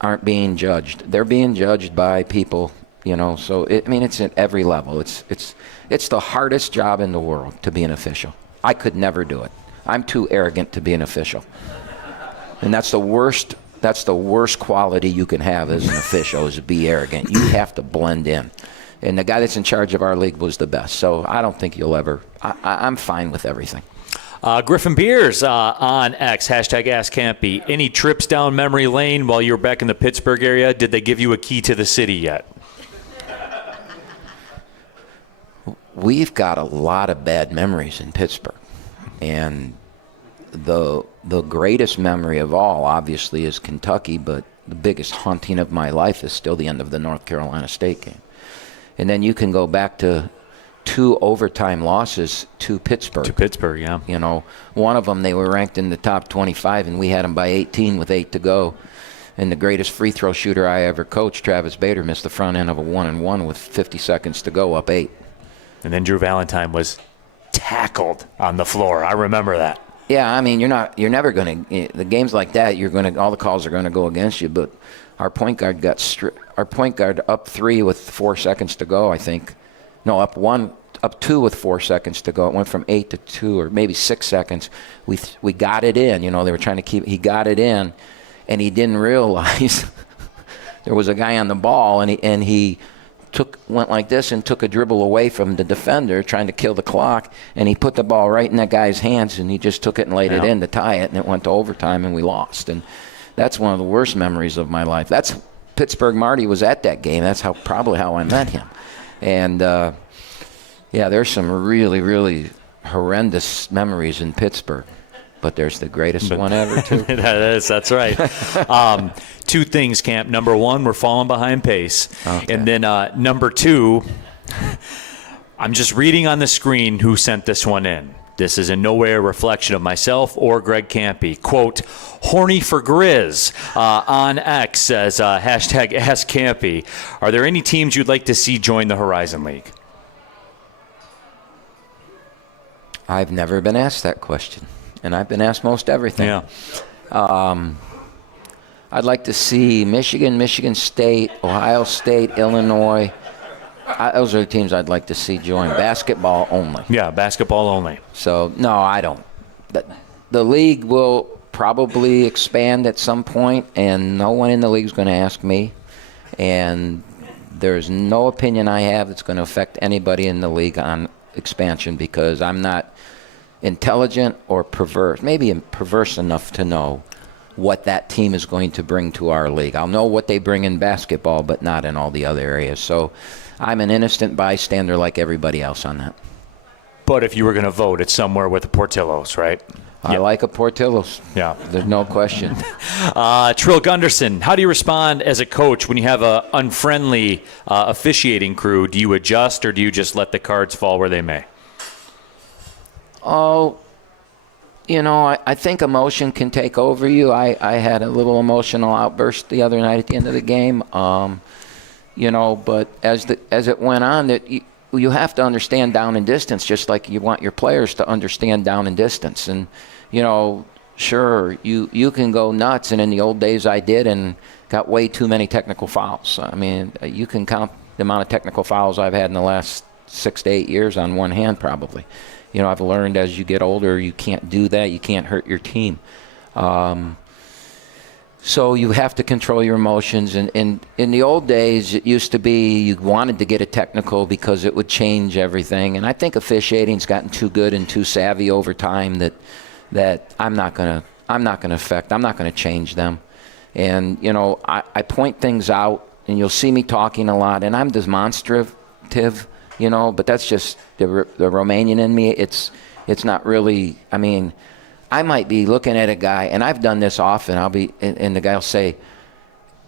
aren't being judged. They're being judged by people, So, it's at every level. It's the hardest job in the world to be an official. I could never do it. I'm too arrogant to be an official. And that's the worst quality you can have as an official, is to be arrogant. You have to blend in. And the guy that's in charge of our league was the best. So I don't think you'll ever – I'm fine with everything. Griffin Beers on X, hashtag Ask Kampe. Any trips down memory lane while you were back in the Pittsburgh area? Did they give you a key to the city yet? We've got a lot of bad memories in Pittsburgh. And the greatest memory of all, obviously, is Kentucky, but the biggest haunting of my life is still the end of the North Carolina State game. And then you can go back to 2 overtime losses to Pittsburgh. To Pittsburgh, yeah. One of them, they were ranked in the top 25, and we had them by 18 with 8 to go. And the greatest free throw shooter I ever coached, Travis Bader, missed the front end of a 1-and-1 with 50 seconds to go, up 8. And then Drew Valentine was tackled on the floor. I remember that. Yeah, you're never going to, the games like that, all the calls are going to go against you, but our point guard up 3 with 4 seconds to go, I think. No, up 2 with 4 seconds to go. It went from 8 to 2 or maybe 6 seconds. We got it in, they were trying to he got it in, and he didn't realize there was a guy on the ball, and he went like this and took a dribble away from the defender trying to kill the clock, and he put the ball right in that guy's hands, and he just took it and laid it in to tie it, and it went to overtime, and we lost. And that's one of the worst memories of my life. That's Pittsburgh. Marty was at that game. That's probably how I met him. And, there's some really, really horrendous memories in Pittsburgh. But there's the greatest one ever, too. That's right. 2 things, Camp. Number 1, we're falling behind pace. Okay. And then number 2, I'm just reading on the screen who sent this one in. This is in no way a reflection of myself or Greg Kampe. Quote, horny for Grizz on X says, hashtag Ask Kampe. Are there any teams you'd like to see join the Horizon League? I've never been asked that question. And I've been asked most everything. Yeah. I'd like to see Michigan, Michigan State, Ohio State, Illinois. Those are the teams I'd like to see join. Basketball only. Yeah, basketball only. So, no, I don't. The league will probably expand at some point, and no one in the league is going to ask me. And there's no opinion I have that's going to affect anybody in the league on expansion, because I'm not intelligent or perverse, maybe perverse enough to know what that team is going to bring to our league. I'll know what they bring in basketball, but not in all the other areas. So I'm an innocent bystander like everybody else on that. But if you were going to vote, it's somewhere with the Portillos, right? I like a Portillos. Yeah. There's no question. Trill Gunderson, how do you respond as a coach when you have a unfriendly officiating crew? Do you adjust, or do you just let the cards fall where they may? Oh, I think emotion can take over you. I had a little emotional outburst the other night at the end of the game. But as it went on, that you have to understand down and distance, just like you want your players to understand down and distance. And, sure, you can go nuts, and in the old days I did, and got way too many technical fouls. I mean, you can count the amount of technical fouls I've had in the last 6 to 8 years on one hand probably. I've learned as you get older, you can't do that. You can't hurt your team. So you have to control your emotions. And in the old days, it used to be you wanted to get a technical because it would change everything. And I think officiating's gotten too good and too savvy over time that I'm not gonna affect. I'm not gonna change them. And I point things out, and you'll see me talking a lot, and I'm demonstrative. But that's just the Romanian in me. It's not really, I might be looking at a guy, and I've done this often. And the guy will say,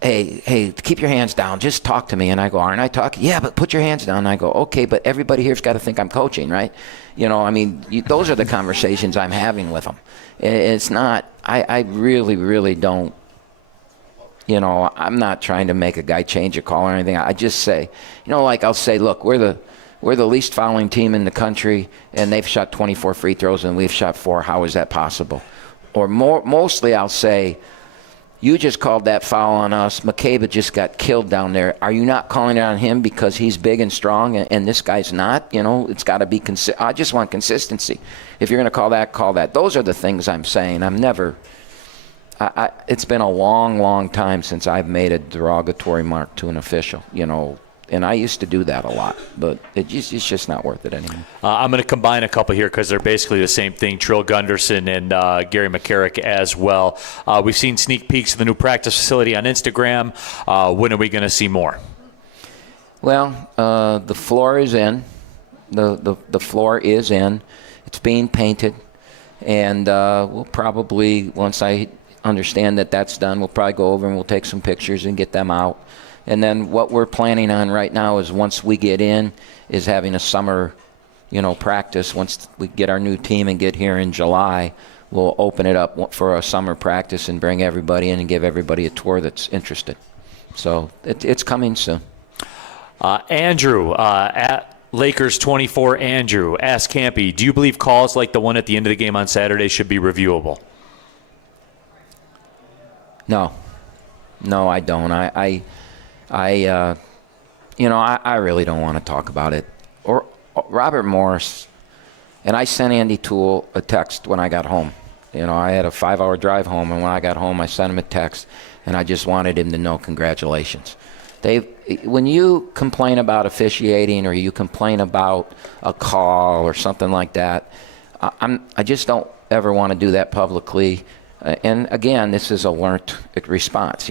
hey, keep your hands down. Just talk to me. And I go, aren't I talking? Yeah, but put your hands down. And I go, okay, but everybody here's got to think I'm coaching, right? Those are the conversations I'm having with them. It's not, I really, really don't, I'm not trying to make a guy change a call or anything. I just say, I'll say, look, we're the least fouling team in the country, and they've shot 24 free throws and we've shot 4. How is that possible? Or mostly I'll say, you just called that foul on us. McCabe just got killed down there. Are you not calling it on him because he's big and strong and this guy's not? It's got to be I just want consistency. If you're going to call that, call that. Those are the things I'm saying. I'm never it's been a long, long time since I've made a derogatory mark to an official, and I used to do that a lot, but it's just not worth it anymore. I'm going to combine a couple here because they're basically the same thing. Trill Gunderson and Gary McCarrick as well. We've seen sneak peeks of the new practice facility on Instagram. When are we going to see more? Well, the floor is in. The floor is in. It's being painted, and we'll probably, once I understand that that's done, we'll probably go over and we'll take some pictures and get them out. And then what we're planning on right now is, once we get in, is having a summer, practice. Once we get our new team and get here in July, we'll open it up for a summer practice and bring everybody in and give everybody a tour that's interested. So it's coming soon. Andrew, at Lakers 24, Andrew, ask Kampe, do you believe calls like the one at the end of the game on Saturday should be reviewable? No, I don't. I really don't want to talk about it. Or Robert Morris, and I sent Andy Toole a text when I got home. I had a 5-hour drive home, and when I got home, I sent him a text, and I just wanted him to know congratulations. When you complain about officiating, or you complain about a call or something like that, I just don't ever want to do that publicly. And again, this is a learned response,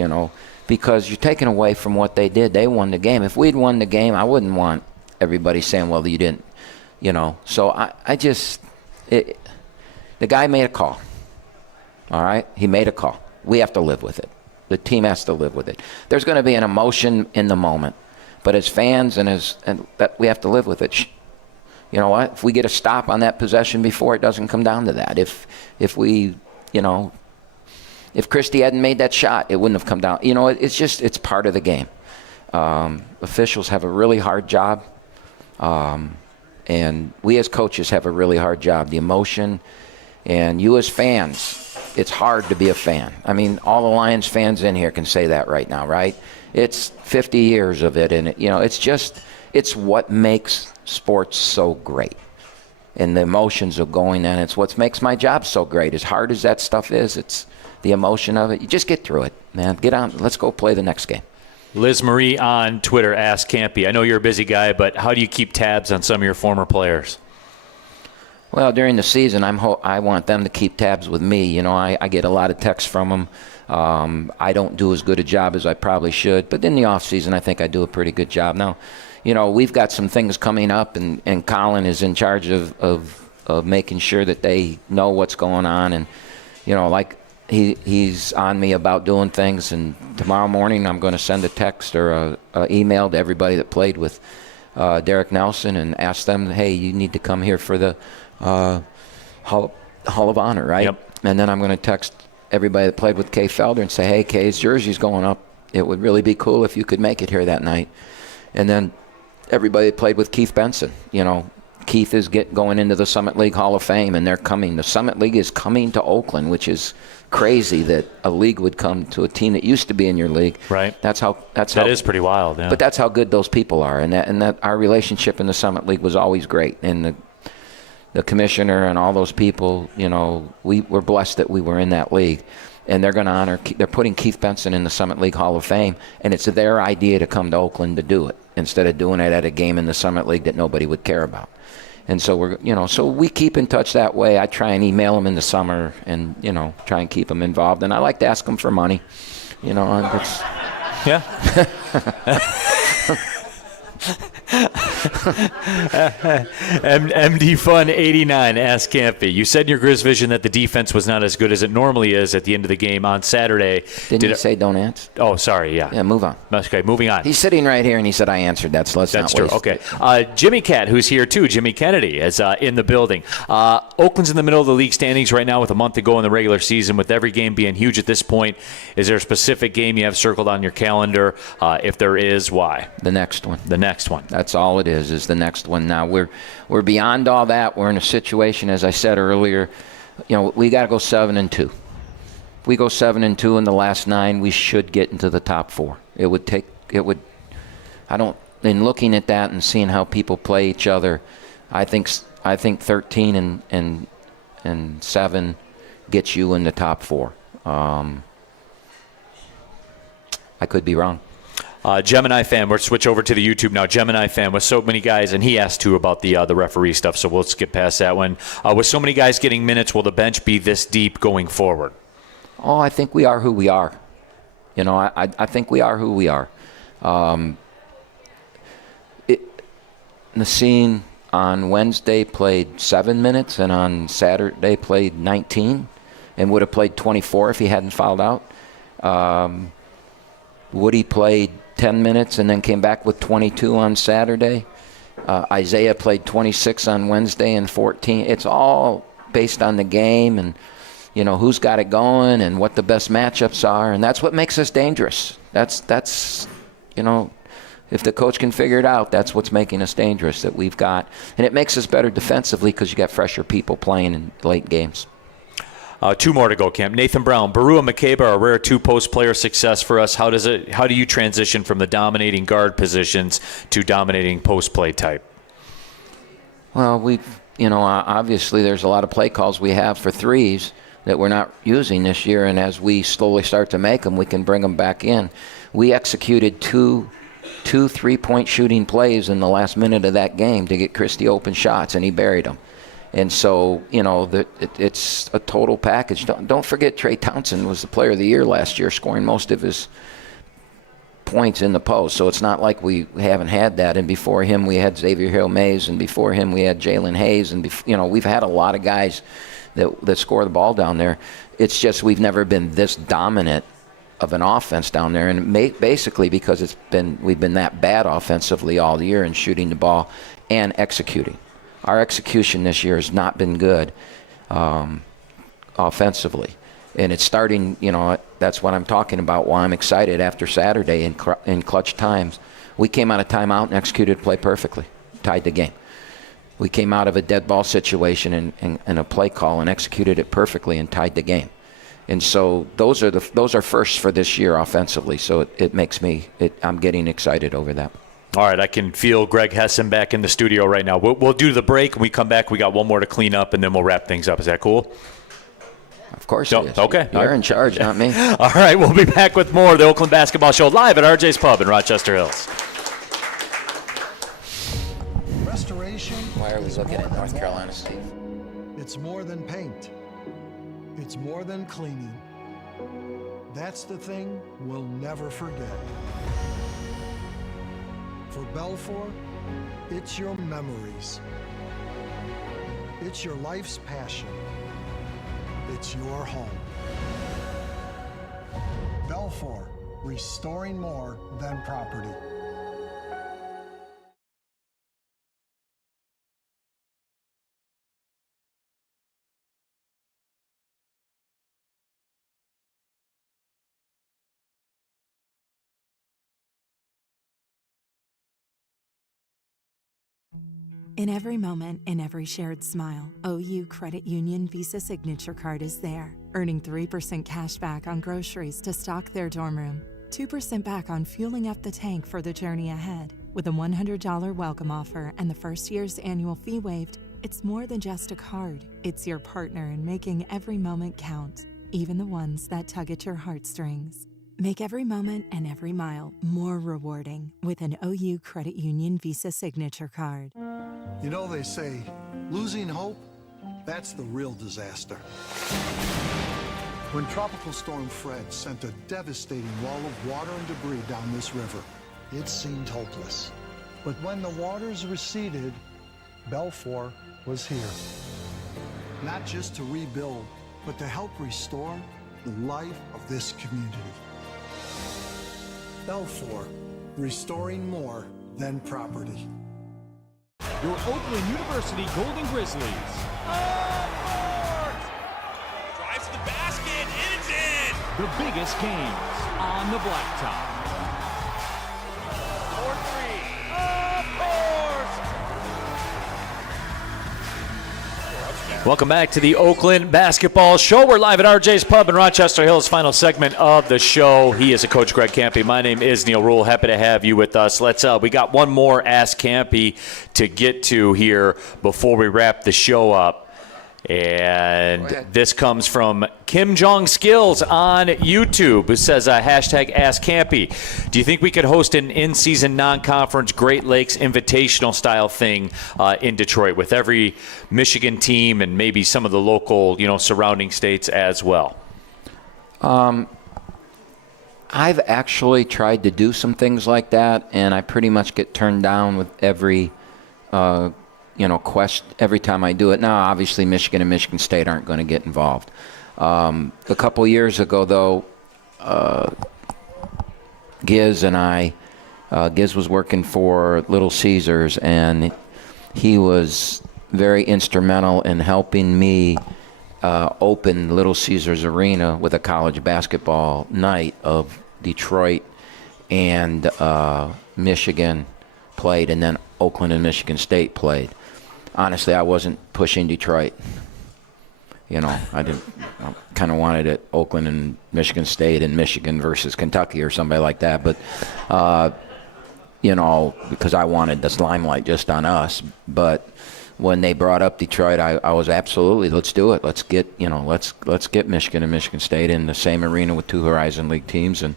because you're taking away from what they did. They won the game. If we'd won the game, I wouldn't want everybody saying, well, you didn't, So the guy made a call, all right? He made a call. We have to live with it. The team has to live with it. There's going to be an emotion in the moment, but as fans and that we have to live with it. You know what? If we get a stop on that possession before, it doesn't come down to that. If we, if Christie hadn't made that shot, it wouldn't have come down. It's part of the game. Officials have a really hard job, and we as coaches have a really hard job. The emotion, and you as fans, it's hard to be a fan. All the Lions fans in here can say that right now, right? It's 50 years of it, and it's what makes sports so great. and the emotions of going in. It's what makes my job so great. As hard as that stuff is, it's the emotion of it. You just get through it, man. Get on. Let's go play the next game. Liz Marie on Twitter asked Kampe, I know you're a busy guy, but how do you keep tabs on some of your former players? Well, during the season, I want them to keep tabs with me. You know, I get a lot of texts from them. I don't do as good a job as I probably should, but in the off season, I think I do a pretty good job. Now, you know, we've got some things coming up, and Colin is in charge of making sure that they know what's going on, and you know, like he's on me about doing things. And tomorrow morning, I'm going to send a text or a email to everybody that played with Derek Nelson and ask them, hey, you need to come here for the Hall of Honor, right? Yep. And then I'm going to text everybody that played with Kay Felder and say, hey, Kay's jersey's going up. It would really be cool if you could make it here that night. And then everybody that played with Keith Benson, you know, Keith is going into the Summit League Hall of Fame, and they're coming. The Summit League is coming to Oakland, which is crazy that a league would come to a team that used to be in your league. Right. That is pretty wild, yeah. But that's how good those people are, and that our relationship in the Summit League was always great. And the commissioner and all those people, you know, we were blessed that we were in that league. And they're going to they're putting Keith Benson in the Summit League Hall of Fame, and it's their idea to come to Oakland to do it instead of doing it at a game in the Summit League that nobody would care about. And so so we keep in touch that way. I try and email them in the summer and, you know, try and keep them involved. And I like to ask them for money, you know. Yeah. MD Fun 89 asked Kampe, you said in your Grizz Vision that the defense was not as good as it normally is at the end of the game on Saturday. Didn't you say don't answer? Oh, sorry, yeah. Yeah, move on. Okay, moving on. He's sitting right here, and he said I answered that, so let's not true. waste. Okay. Jimmy Cat, who's here too, Jimmy Kennedy, is in the building. Oakland's in the middle of the league standings right now with a month to go in the regular season, with every game being huge at this point. Is there a specific game you have circled on your calendar? If there is, why? The next one. The next one. That's all it is the next one. Now, we're beyond all that. We're in a situation, as I said earlier, you know, we got to go 7-2. If we go 7-2 in the last 9, we should get into the top 4. In looking at that and seeing how people play each other, I think 13 and 7 gets you in the top 4. I could be wrong. Gemini fan, we'll switch over to the YouTube now. Gemini fan, with so many guys, and he asked too about the referee stuff, so we'll skip past that one. With so many guys getting minutes, will the bench be this deep going forward? Oh, I think we are who we are. You know, I think we are who we are. Nassim on Wednesday played 7 minutes, and on Saturday played 19, and would have played 24 if he hadn't fouled out. Woody played 10 minutes and then came back with 22 on Saturday. Isaiah played 26 on Wednesday and 14. It's all based on the game and, you know, who's got it going and what the best matchups are, and that's what makes us dangerous. That's you know, if the coach can figure it out, that's what's making us dangerous, that we've got. And it makes us better defensively because you got fresher people playing in late games. 2 more to go, Camp. Nathan Brown, Baru and McCabe are a rare 2-post player success for us. How do you transition from the dominating guard positions to dominating post play type? Well, obviously there's a lot of play calls we have for threes that we're not using this year, and as we slowly start to make them, we can bring them back in. We executed two 3-point shooting plays in the last minute of that game to get Christie open shots, and he buried them. And so, you know, it's a total package. Don't forget Trey Townsend was the player of the year last year, scoring most of his points in the post. So it's not like we haven't had that. And before him, we had Xavier Hill-Mays, and before him, we had Jalen Hayes. And, we've had a lot of guys that score the ball down there. It's just we've never been this dominant of an offense down there. And basically because we've been that bad offensively all year in shooting the ball and executing. Our execution this year has not been good offensively. And it's starting, that's what I'm talking about, why I'm excited after Saturday in clutch times. We came out of timeout and executed play perfectly, tied the game. We came out of a dead ball situation and a play call and executed it perfectly and tied the game. And so those are firsts for this year offensively. So it makes me, I'm getting excited over that. All right, I can feel Greg Hessen back in the studio right now. We'll do the break. When we come back, we got one more to clean up, and then we'll wrap things up. Is that cool? Of course No, it is. okay. You're in charge, not me. All right, we'll be back with more of the Oakland Basketball Show live at RJ's Pub in Rochester Hills. Restoration. Why are we is looking more at than North Carolina, walls. Steve? It's more than paint. It's more than cleaning. That's the thing we'll never forget. For Belfour, it's your memories. It's your life's passion. It's your home. Belfour, restoring more than property. In every moment, in every shared smile, OU Credit Union Visa Signature Card is there, earning 3% cash back on groceries to stock their dorm room, 2% back on fueling up the tank for the journey ahead. With a $100 welcome offer and the first year's annual fee waived, it's more than just a card. It's your partner in making every moment count, even the ones that tug at your heartstrings. Make every moment and every mile more rewarding with an OU Credit Union Visa Signature Card. You know, they say, losing hope, that's the real disaster. When Tropical Storm Fred sent a devastating wall of water and debris down this river, it seemed hopeless. But when the waters receded, Belfour was here. Not just to rebuild, but to help restore the life of this community. Belfour, restoring more than property. Your Oakland University Golden Grizzlies. Drives to the basket, and it's in. The biggest games on the blacktop. 4-3. Of course. Welcome back to the Oakland Basketball Show. We're live at RJ's Pub in Rochester Hills, final segment of the show. He is a Coach Greg Kampe. My name is Neil Rule. Happy to have you with us. We got one more Ask Kampe to get to here before we wrap the show up. And this comes from Kim Jong Skills on YouTube, who says, hashtag Ask Kampe. Do you think we could host an in-season non-conference Great Lakes Invitational style thing in Detroit with every Michigan team and maybe some of the local, surrounding states as well? I've actually tried to do some things like that, and I pretty much get turned down with every quest every time I do it. Now, obviously, Michigan and Michigan State aren't going to get involved. A couple years ago, though, Giz and I, Giz was working for Little Caesars, and he was very instrumental in helping me open Little Caesars Arena with a college basketball night of Detroit and Michigan played, and then Oakland and Michigan State played. Honestly, I wasn't pushing Detroit. I kind of wanted it Oakland and Michigan State and Michigan versus Kentucky or somebody like that. But, because I wanted this limelight just on us. But when they brought up Detroit, I was absolutely, let's do it. Let's get, let's get Michigan and Michigan State in the same arena with two Horizon League teams. And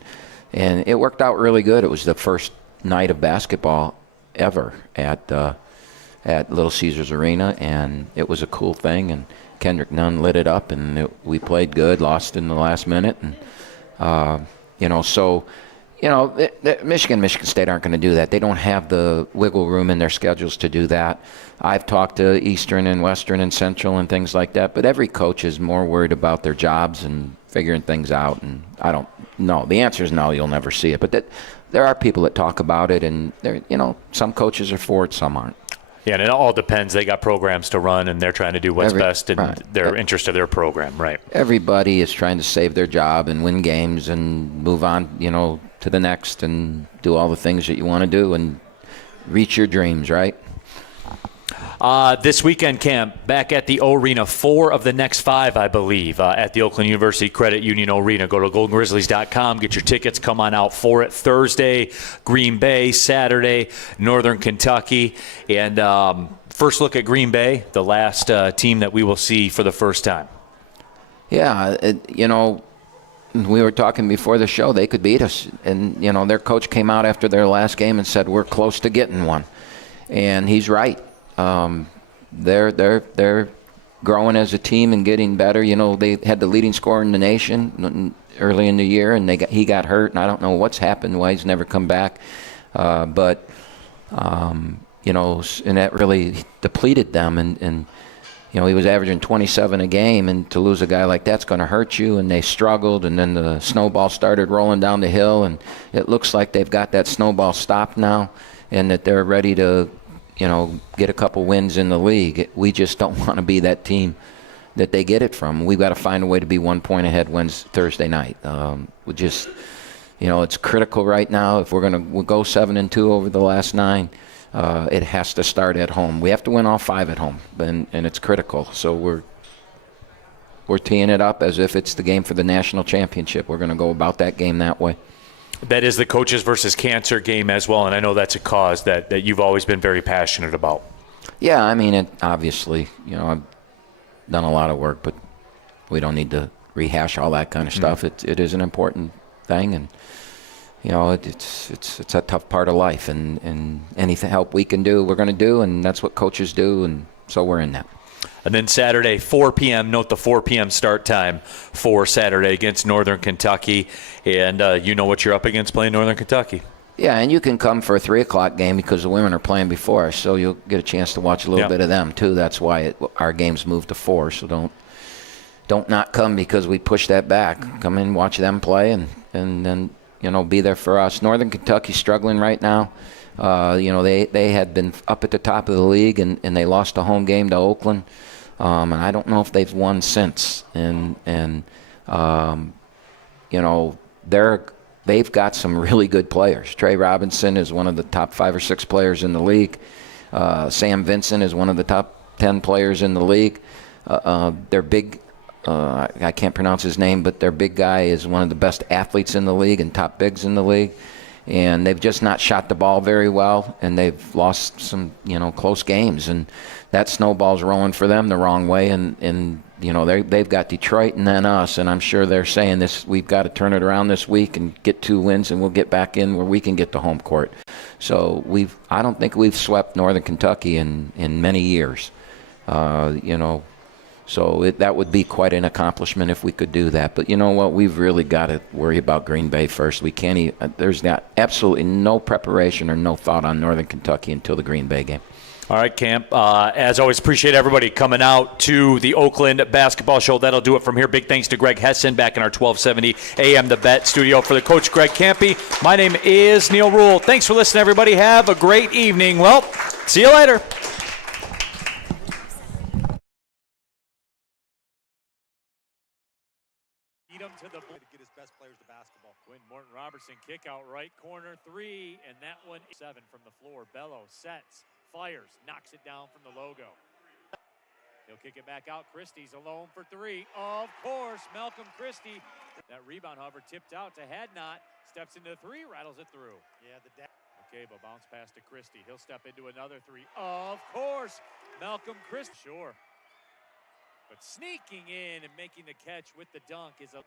it worked out really good. It was the first night of basketball ever at Little Caesars Arena, and it was a cool thing, and Kendrick Nunn lit it up, and we played good, lost in the last minute, and Michigan State aren't going to do that. They don't have the wiggle room in their schedules to do that. I've talked to Eastern and Western and Central and things like that, but every coach is more worried about their jobs and figuring things out, and I don't know. The answer is no, you'll never see it, but there are people that talk about it, and some coaches are for it, some aren't. Yeah, and it all depends. They got programs to run, and they're trying to do what's best in their interest of their program, right? Everybody is trying to save their job and win games and move on, to the next and do all the things that you want to do and reach your dreams, right? This weekend, Camp, back at the O-Arena, 4 of the next 5, I believe, at the Oakland University Credit Union Arena. Go to goldengrizzlies.com, get your tickets, come on out for it. Thursday, Green Bay. Saturday, Northern Kentucky. And first look at Green Bay, the last team that we will see for the first time. Yeah, we were talking before the show. They could beat us. And, their coach came out after their last game and said, we're close to getting one. And he's right. They're growing as a team and getting better. They had the leading scorer in the nation early in the year, and he got hurt, and I don't know what's happened, why he's never come back. And that really depleted them. And he was averaging 27 a game, and to lose a guy like that's going to hurt you. And they struggled, and then the snowball started rolling down the hill, and it looks like they've got that snowball stopped now, and that they're ready to get a couple wins in the league. We just don't want to be that team that they get it from. We've got to find a way to be 1 point ahead Thursday night. It's critical right now. If we'll go 7-2 over the last 9, it has to start at home. We have to win all 5 at home, and it's critical. So we're teeing it up as if it's the game for the national championship. We're going to go about that game that way. That is the coaches versus cancer game as well, and I know that's a cause that you've always been very passionate about. Yeah, I mean, obviously, I've done a lot of work, but we don't need to rehash all that kind of stuff. It is an important thing, and it's a tough part of life, and any help we can do, we're going to do, and that's what coaches do, and so we're in that. And then Saturday, 4 p.m., note the 4 p.m. start time for Saturday against Northern Kentucky. And you know what you're up against playing Northern Kentucky. Yeah, and you can come for a 3 o'clock game because the women are playing before us, so you'll get a chance to watch a little bit of them, too. That's why our games moved to 4, so don't not come because we push that back. Come in, watch them play, and then, be there for us. Northern Kentucky's struggling right now. They had been up at the top of the league, and they lost a home game to Oakland. And I don't know if they've won since. They've got some really good players. Trey Robinson is one of the top 5 or 6 players in the league. Sam Vincent is one of the top 10 players in the league. Their big, I can't pronounce his name, but their big guy is one of the best athletes in the league and top bigs in the league. And they've just not shot the ball very well, and they've lost some, close games. And that snowball's rolling for them the wrong way. And they've got Detroit and then us, and I'm sure they're saying this. We've got to turn it around this week and get 2 wins, and we'll get back in where we can get to home court. So I don't think we've swept Northern Kentucky in many years. So that would be quite an accomplishment if we could do that. But you know what? We've really got to worry about Green Bay first. We can't there's absolutely no preparation or no thought on Northern Kentucky until the Green Bay game. All right, Camp. As always, appreciate everybody coming out to the Oakland Basketball Show. That'll do it from here. Big thanks to Greg Hessen back in our 1270 AM The Bet studio. For the coach, Greg Kampe, my name is Neil Rule. Thanks for listening, everybody. Have a great evening. Well, see you later. To get his best players to basketball. Quinn Morton Robertson kick out right corner 3, and that one 7 from the floor. Bello sets, fires, knocks it down from the logo. He'll kick it back out. Christie's alone for 3. Of course, Malcolm Christie. That rebound, however, tipped out to Hadnot. Steps into 3, rattles it through. Yeah, okay, but bounce pass to Christie. He'll step into another 3. Of course, Malcolm Christie. Sure. But sneaking in and making the catch with the dunk is a